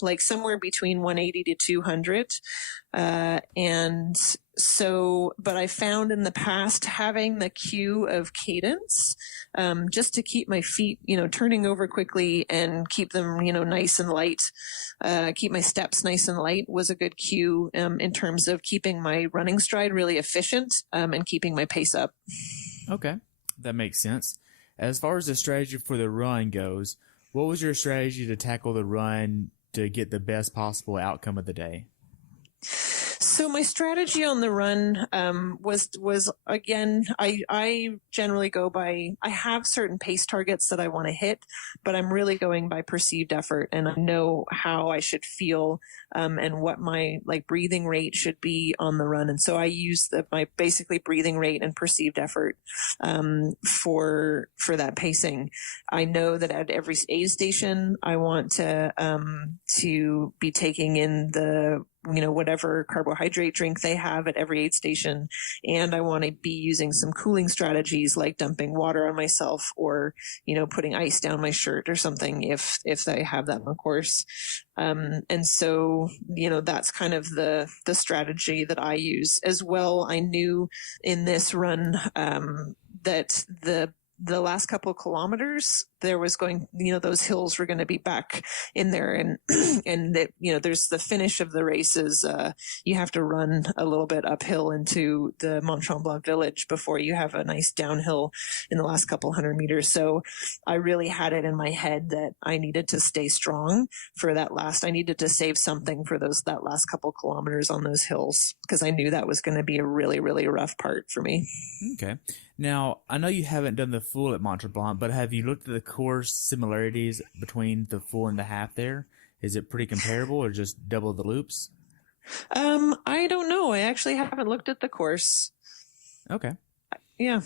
like somewhere between 180 to 200. And so, but I found in the past having the cue of cadence, just to keep my feet, turning over quickly and keep them, nice and light, keep my steps nice and light was a good cue, in terms of keeping my running stride really efficient, and keeping my pace up. Okay. That makes sense. As far as the strategy for the run goes, what was your strategy to tackle the run to get the best possible outcome of the day? So my strategy on the run, was again, I generally go by, I have certain pace targets that I want to hit, but I'm really going by perceived effort, and I know how I should feel, and what my breathing rate should be on the run. And so I use my basically breathing rate and perceived effort, for that pacing. I know that at every aid station, I want to be taking in the whatever carbohydrate drink they have at every aid station. And I want to be using some cooling strategies like dumping water on myself or, putting ice down my shirt or something if they have that on course. And so, that's kind of the strategy that I use as well. I knew in this run, that the last couple of kilometers, there was going, those hills were going to be back in there. And, and that, there's the finish of the races. You have to run a little bit uphill into the Mont Tremblant village before you have a nice downhill in the last couple 100 meters. So I really had it in my head that I needed to stay strong for I needed to save something for that last couple kilometers on those hills, because I knew that was going to be a really, really rough part for me. Okay. Now, I know you haven't done the full at Mont Tremblant, but have you looked at the course similarities between the full and the half there? Is it pretty comparable or just double the loops? I don't know. I actually haven't looked at the course. Okay. Yeah.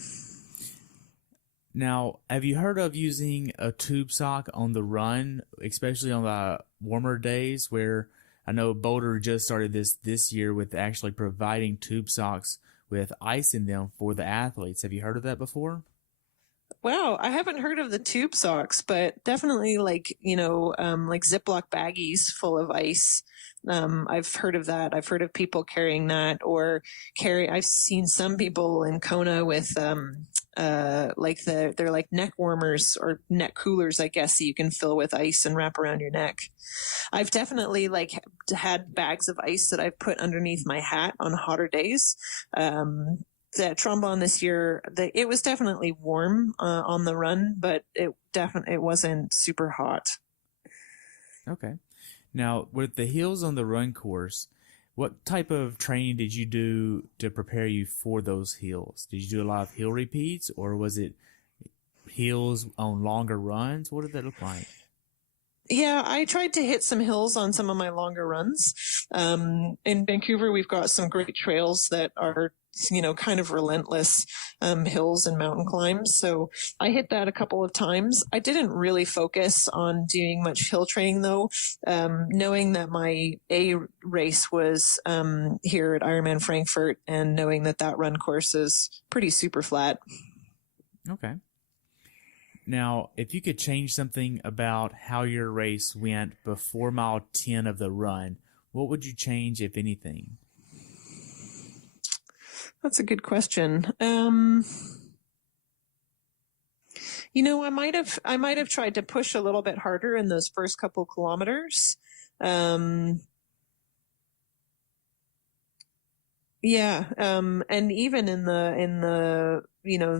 Now, have you heard of using a tube sock on the run, especially on the warmer days where I know Boulder just started this year with actually providing tube socks with ice in them for the athletes. Have you heard of that before? Wow, I haven't heard of the tube socks, but definitely like Ziploc baggies full of ice. I've heard of that. I've heard of people carrying that I've seen some people in Kona with, they're like neck warmers or neck coolers, I guess, so you can fill with ice and wrap around your neck. I've definitely had bags of ice that I've put underneath my hat on hotter days. The Tremblant this year, it was definitely warm on the run, but it wasn't super hot. Okay. Now, with the hills on the run course, what type of training did you do to prepare you for those hills? Did you do a lot of hill repeats, or was it hills on longer runs? What did that look like? Yeah, I tried to hit some hills on some of my longer runs. In Vancouver, we've got some great trails that are, kind of relentless hills and mountain climbs. So I hit that a couple of times. I didn't really focus on doing much hill training, though, knowing that my A race was here at IRONMAN Frankfurt, and knowing that run course is pretty super flat. Okay. Now, if you could change something about how your race went before mile 10 of the run, what would you change, if anything? That's a good question. I might have tried to push a little bit harder in those first couple kilometers. And even in the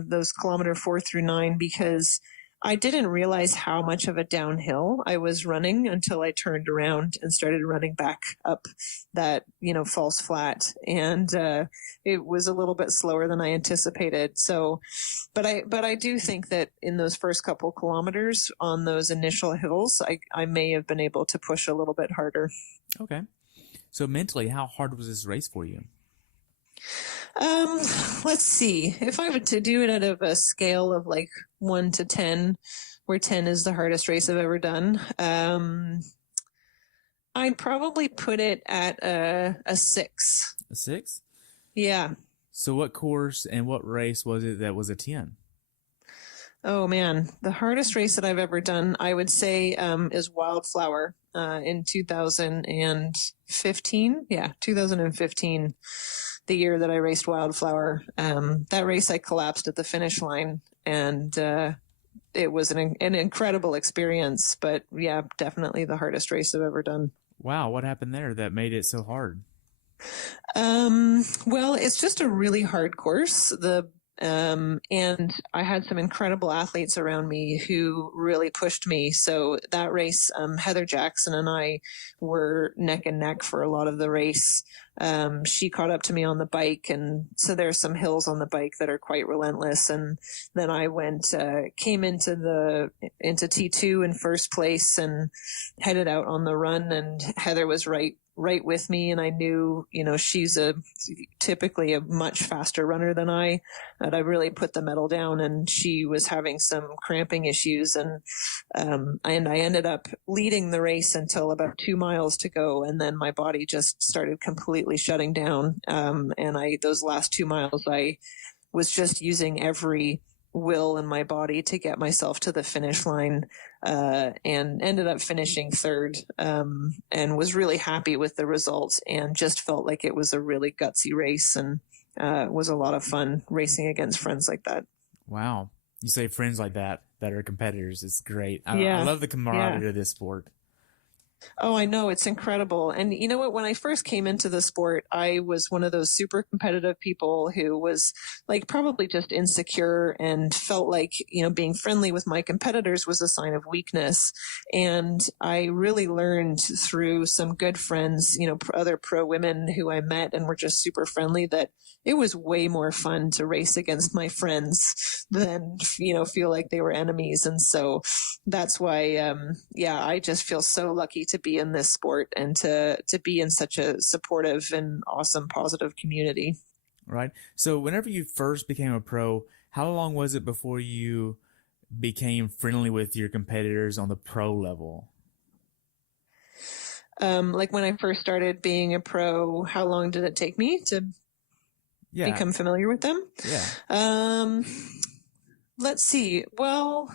those kilometer 4 through 9, because I didn't realize how much of a downhill I was running until I turned around and started running back up that, false flat. And it was a little bit slower than I anticipated. So, but I do think that in those first couple kilometers on those initial hills, I may have been able to push a little bit harder. Okay. So mentally, how hard was this race for you? Let's see. If I were to do it out of a scale of like 1 to 10, where 10 is the hardest race I've ever done, I'd probably put it at a 6. A 6? Yeah. So what course and what race was it that was a 10? Oh man, the hardest race that I've ever done, I would say, is Wildflower, in 2015. Yeah, 2015. The year that I raced Wildflower. That race I collapsed at the finish line, and it was an incredible experience, but yeah, definitely the hardest race I've ever done. Wow, what happened there that made it so hard? Well, it's just a really hard course. And I had some incredible athletes around me who really pushed me. So that race, Heather Jackson and I were neck and neck for a lot of the race. She caught up to me on the bike, and so there's some hills on the bike that are quite relentless. And then I came into T2 in first place and headed out on the run, and Heather was right with me, and I knew, she's typically a much faster runner than I, that I really put the medal down, and she was having some cramping issues, and I ended up leading the race until about 2 miles to go, and then my body just started completely shutting down, and those last 2 miles I was just using every will in my body to get myself to the finish line, and ended up finishing third, and was really happy with the results, and just felt like it was a really gutsy race, and was a lot of fun racing against friends like that. Wow. You say friends like that are competitors. It's great. I love the camaraderie of this sport. Oh, I know. It's incredible. And you know what? When I first came into the sport, I was one of those super competitive people who was like probably just insecure and felt like, being friendly with my competitors was a sign of weakness. And I really learned through some good friends, other pro women who I met and were just super friendly, that it was way more fun to race against my friends than, feel like they were enemies. And so that's why, I just feel so lucky to be in this sport and to be in such a supportive and awesome, positive community. Right. So whenever you first became a pro, how long was it before you became friendly with your competitors on the pro level? Like when I first started being a pro, how long did it take me to become familiar with them? Yeah. Let's see. Well,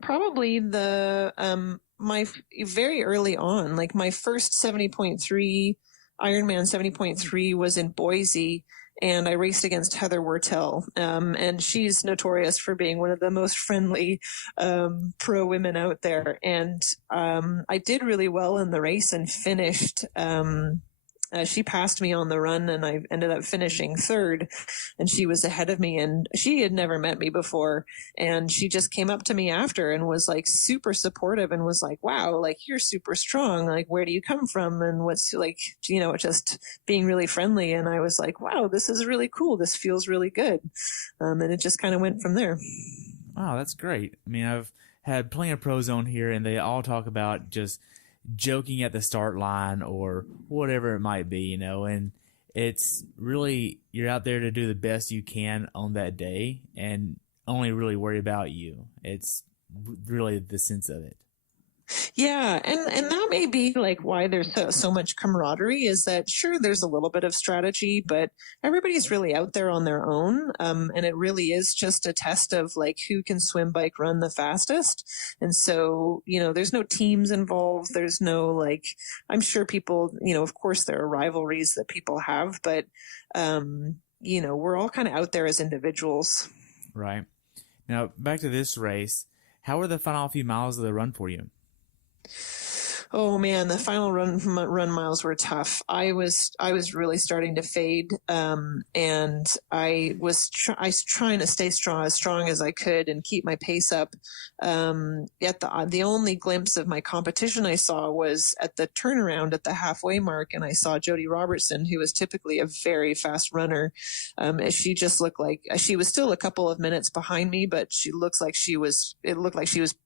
probably my very early on, like my first 70.3 Ironman 70.3 was in Boise, and I raced against Heather Wurtell. And she's notorious for being one of the most friendly pro women out there. And I did really well in the race and finished she passed me on the run, and I ended up finishing third, and she was ahead of me, and she had never met me before. And she just came up to me after and was like super supportive and was like, wow, like you're super strong. Like, where do you come from? And what's like, just being really friendly. And I was like, wow, this is really cool. This feels really good. And it just kind of went from there. Wow, that's great. I mean, I've had plenty of pros on here, and they all talk about just joking at the start line or whatever it might be, and it's really, you're out there to do the best you can on that day and only really worry about you. It's really the sense of it. Yeah, and that may be like why there's so much camaraderie, is that sure there's a little bit of strategy, but everybody's really out there on their own, and it really is just a test of like who can swim, bike, run the fastest. And so there's no teams involved. There's no like, I'm sure people, of course there are rivalries that people have, but we're all kind of out there as individuals. Right. Now back to this race. How were the final few miles of the run for you? Oh man, the final run miles were tough. I was really starting to fade, and I was trying to stay as strong as I could and keep my pace up. Yet the only glimpse of my competition I saw was at the turnaround at the halfway mark, and I saw Jody Robertson, who was typically a very fast runner. She just looked like she was still a couple of minutes behind me, but it looked like she was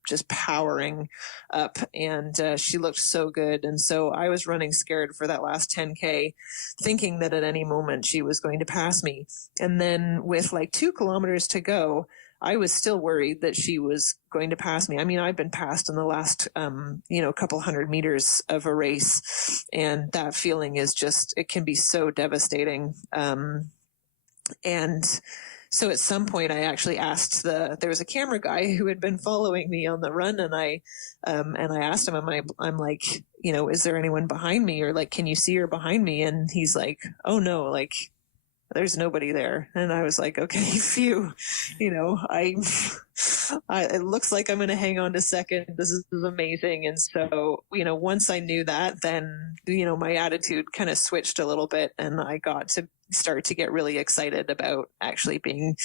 just powering up, and she looked so good. And so I was running scared for that last 10K, thinking that at any moment she was going to pass me. And then with like 2 kilometers to go, I was still worried that she was going to pass me. I mean, I've been passed in the last, couple hundred meters of a race, and that feeling is just, it can be so devastating. And so at some point I actually asked there was a camera guy who had been following me on the run, and I asked him, I'm like, is there anyone behind me, or like, can you see her behind me? And he's like, oh no, like there's nobody there. And I was like, okay, phew, it looks like I'm going to hang on to second. This is amazing. And so, once I knew that, then, my attitude kind of switched a little bit, and I got to start to get really excited about actually being,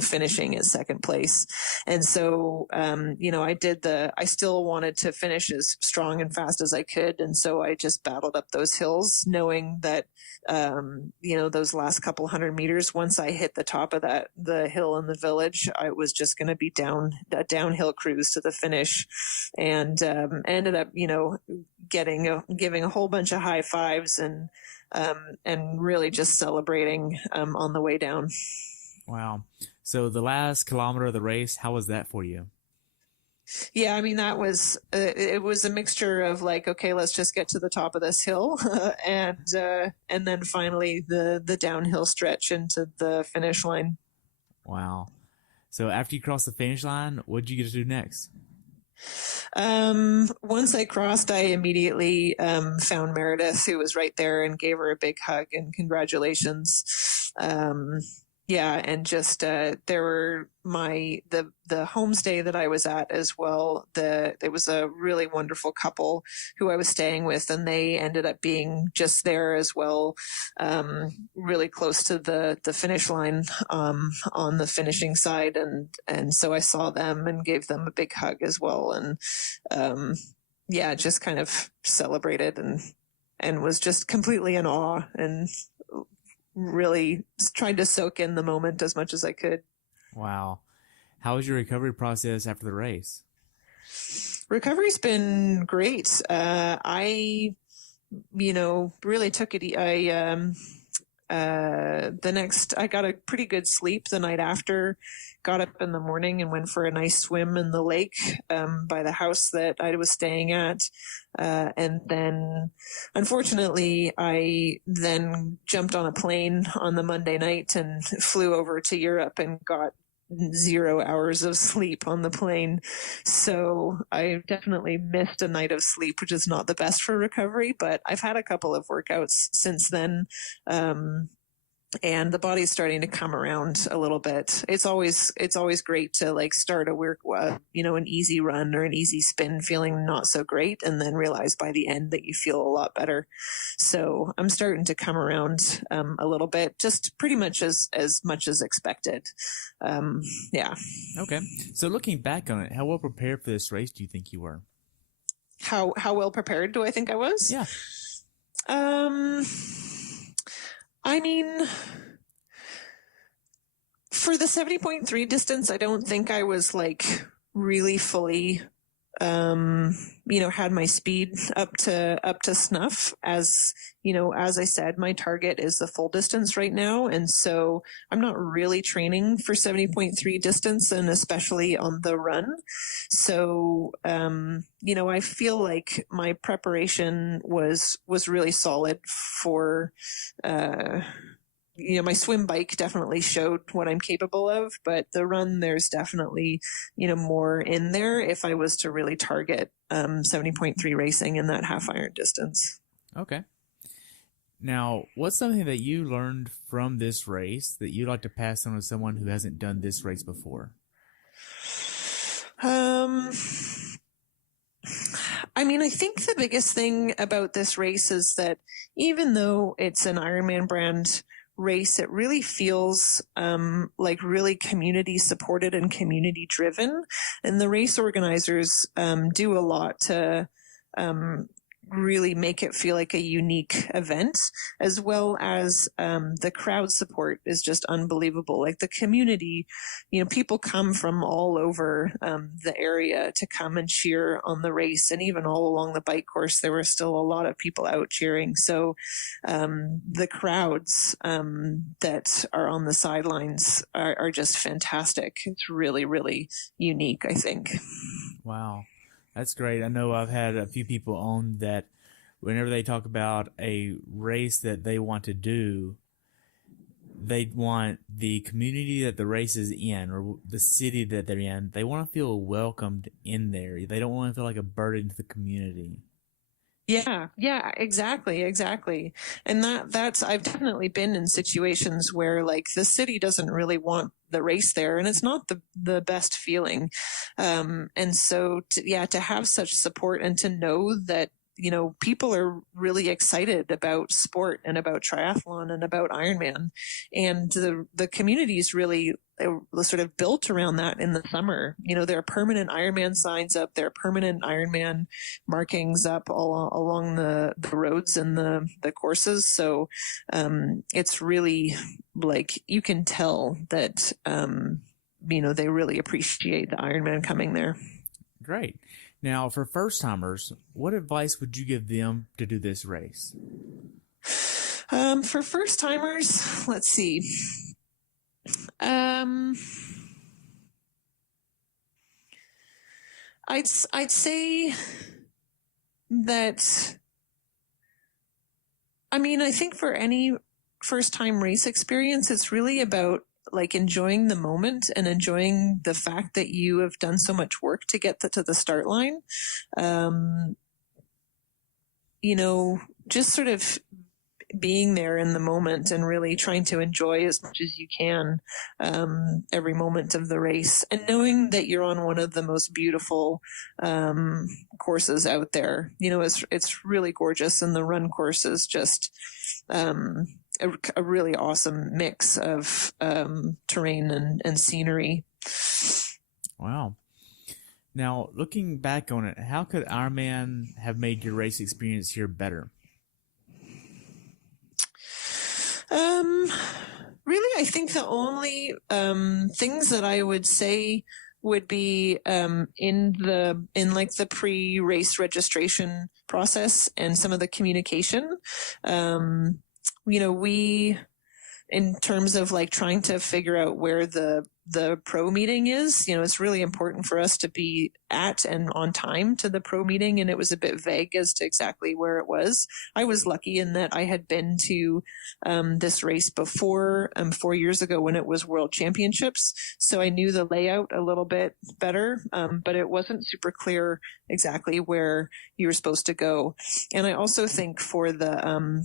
finishing at second place. And so, I still wanted to finish as strong and fast as I could. And so I just battled up those hills, knowing that, those last couple hundred meters, once I hit the top of the hill in the village, I was just going to be a downhill cruise to the finish, and ended up, giving a whole bunch of high fives and really just celebrating on the way down. Wow. So the last kilometer of the race, how was that for you? Yeah, I mean, that was, it was a mixture of like, okay, let's just get to the top of this hill, and then finally the downhill stretch into the finish line. Wow. So after you crossed the finish line, what did you get to do next? Once I crossed, I immediately found Meredith, who was right there, and gave her a big hug and congratulations. Yeah, and just there were the homestay that I was at as well. It was a really wonderful couple who I was staying with, and they ended up being just there as well, really close to the finish line on the finishing side, and so I saw them and gave them a big hug as well, and yeah, just kind of celebrated and was just completely in awe and really tried to soak in the moment as much as I could. Wow. How was your recovery process after the race? Recovery's been great. I really took it. I got a pretty good sleep the night after, got up in the morning and went for a nice swim in the lake by the house that I was staying at. And then, unfortunately, I then jumped on a plane on the Monday night and flew over to Europe and got 0 hours of sleep on the plane. So I definitely missed a night of sleep, which is not the best for recovery, but I've had a couple of workouts since then. and the body's starting to come around a little bit. It's always great to like start a work, an easy run or an easy spin feeling not so great, and then realize by the end that you feel a lot better. So I'm starting to come around a little bit, just pretty much as much as expected. Yeah. Okay. So looking back on it, how well prepared for this race do you think you were? How well prepared do I think I was? Yeah. I mean, for the 70.3 distance, I don't think I was like really fully, had my speed up to snuff. As I said, my target is the full distance right now. And so I'm not really training for 70.3 distance, and especially on the run. So, I feel like my preparation was really solid for, my swim bike definitely showed what I'm capable of, but the run, there's definitely, more in there if I was to really target 70.3 racing in that half iron distance. Okay. Now, what's something that you learned from this race that you'd like to pass on to someone who hasn't done this race before? I think the biggest thing about this race is that even though it's an Ironman brand race, it really feels like really community supported and community driven. And the race organizers do a lot to really make it feel like a unique event, as well as the crowd support is just unbelievable. Like the community, people come from all over the area to come and cheer on the race. And even all along the bike course, there were still a lot of people out cheering. So the crowds that are on the sidelines are just fantastic. It's really, really unique, I think. Wow. That's great. I know I've had a few people on that whenever they talk about a race that they want to do, they want the community that the race is in or the city that they're in, they want to feel welcomed in there. They don't want to feel like a burden to the community. Yeah, exactly. And that's, I've definitely been in situations where like the city doesn't really want the race there, and it's not the best feeling. And so to have such support and to know that, people are really excited about sport and about triathlon and about Ironman, and the community is really sort of built around that in the summer. There are permanent Ironman signs up, there are permanent Ironman markings up all along the roads and the courses. So it's really like you can tell that they really appreciate the Ironman coming there. Great. Now, for first-timers, what advice would you give them to do this race? For first-timers, let's see. I'd say that, I think for any first-time race experience, it's really about like enjoying the moment and enjoying the fact that you have done so much work to get to the start line. Just sort of being there in the moment and really trying to enjoy as much as you can every moment of the race, and knowing that you're on one of the most beautiful courses out there. It's really gorgeous, and the run course is just a really awesome mix of terrain and scenery. Wow. Now, looking back on it, how could Ironman have made your race experience here better? Really, I think the only things that I would say would be in the pre-race registration process and some of the communication. We, in terms of like trying to figure out where the pro meeting is, it's really important for us to be at and on time to the pro meeting. And it was a bit vague as to exactly where it was. I was lucky in that I had been to this race before 4 years ago when it was World Championships. So I knew the layout a little bit better, but it wasn't super clear exactly where you were supposed to go. And I also think for the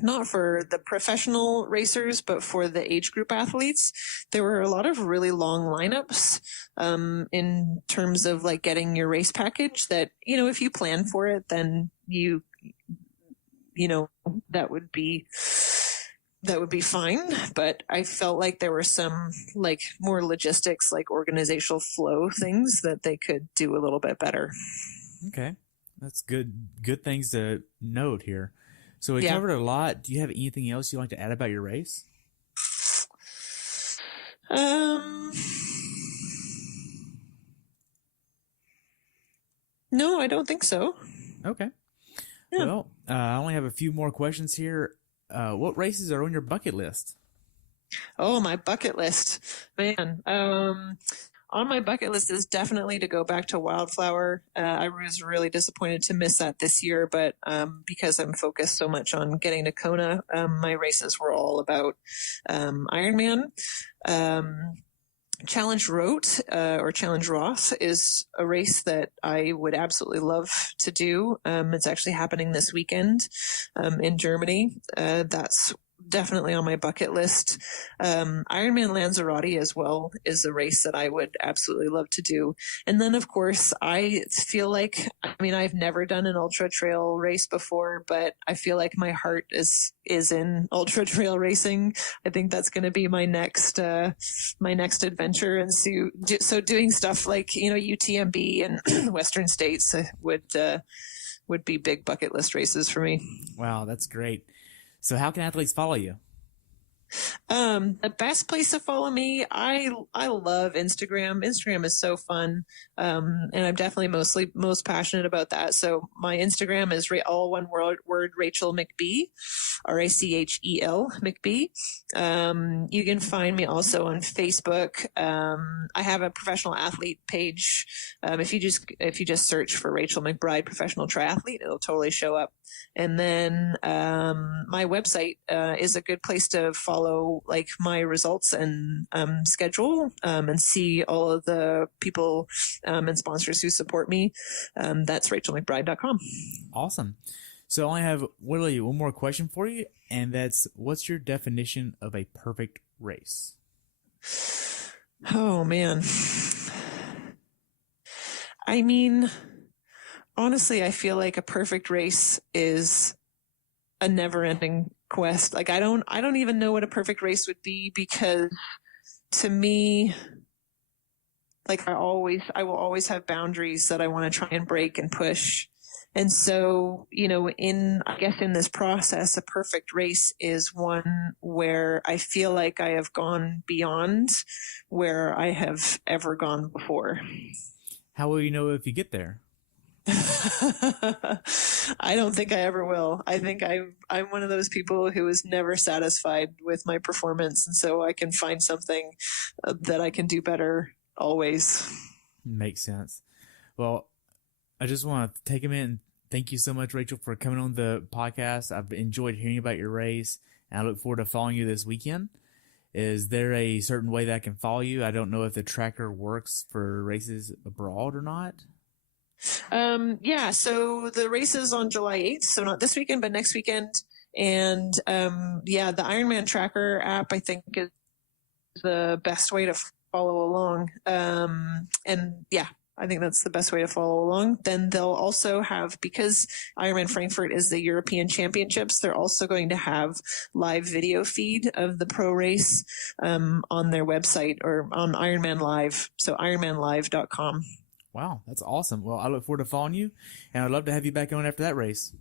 not for the professional racers, but for the age group athletes, there were a lot of really long lineups in terms of like getting your race package that, if you plan for it, then you know, that would be fine. But I felt like there were some like more logistics, like organizational flow things that they could do a little bit better. Okay. That's good things to note here. So we covered a lot. Do you have anything else you'd like to add about your race? No, I don't think so. Okay. Yeah. Well, I only have a few more questions here. What races are on your bucket list? Oh, my bucket list, man. On my bucket list is definitely to go back to Wildflower. I was really disappointed to miss that this year, but because I'm focused so much on getting to Kona, my races were all about Ironman. Challenge Roth or Challenge Roth is a race that I would absolutely love to do. It's actually happening this weekend in Germany. That's definitely on my bucket list. Ironman Lanzarote as well is a race that I would absolutely love to do. And then, of course, I feel like, I've never done an ultra trail race before, but I feel like my heart is in ultra trail racing. I think that's going to be my next adventure. And so doing stuff like, UTMB and Western States would be big bucket list races for me. Wow, that's great. So how can athletes follow you? The best place to follow me, I love Instagram. Instagram is so fun. And I'm definitely most passionate about that. So my Instagram is all one word, Rachel McBee, RACHEL McBee. You can find me also on Facebook. I have a professional athlete page. If you just search for Rachel McBride, professional triathlete, it'll totally show up. And then, my website, is a good place to follow like my results and, schedule, and see all of the people, and sponsors who support me. That's rachelmcbride.com. Awesome. So I only have literally one more question for you, and that's, what's your definition of a perfect race? Oh, man. Honestly, I feel like a perfect race is a never-ending quest. Like, I don't even know what a perfect race would be, because to me, like, I will always have boundaries that I want to try and break and push. And so, in this process, a perfect race is one where I feel like I have gone beyond where I have ever gone before. How will you know if you get there? I don't think I ever will. I think I'm one of those people who is never satisfied with my performance. And so I can find something that I can do better always. Makes sense. Well, I just want to take a minute and thank you so much, Rachel, for coming on the podcast. I've enjoyed hearing about your race, and I look forward to following you this weekend. Is there a certain way that I can follow you? I don't know if the tracker works for races abroad or not. So the race is on July 8th, so not this weekend, but next weekend. And, the Ironman Tracker app, I think, is the best way to follow along. I think that's the best way to follow along. Then they'll also have, because Ironman Frankfurt is the European Championships, they're also going to have live video feed of the pro race, on their website or on Ironman Live. So ironmanlive.com. Wow, that's awesome. Well, I look forward to following you, and I'd love to have you back on after that race.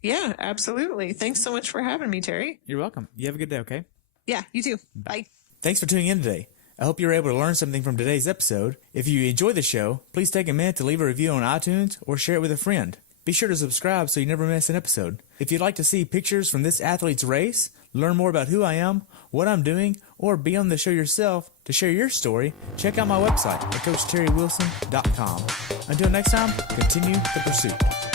Yeah, absolutely. Thanks so much for having me, Terry. You're welcome. You have a good day, okay? Yeah, you too. Bye. Thanks for tuning in today. I hope you were able to learn something from today's episode. If you enjoyed the show, please take a minute to leave a review on iTunes or share it with a friend. Be sure to subscribe so you never miss an episode. If you'd like to see pictures from this athlete's race, learn more about who I am, what I'm doing, or be on the show yourself to share your story, check out my website at CoachTerryWilson.com. Until next time, continue the pursuit.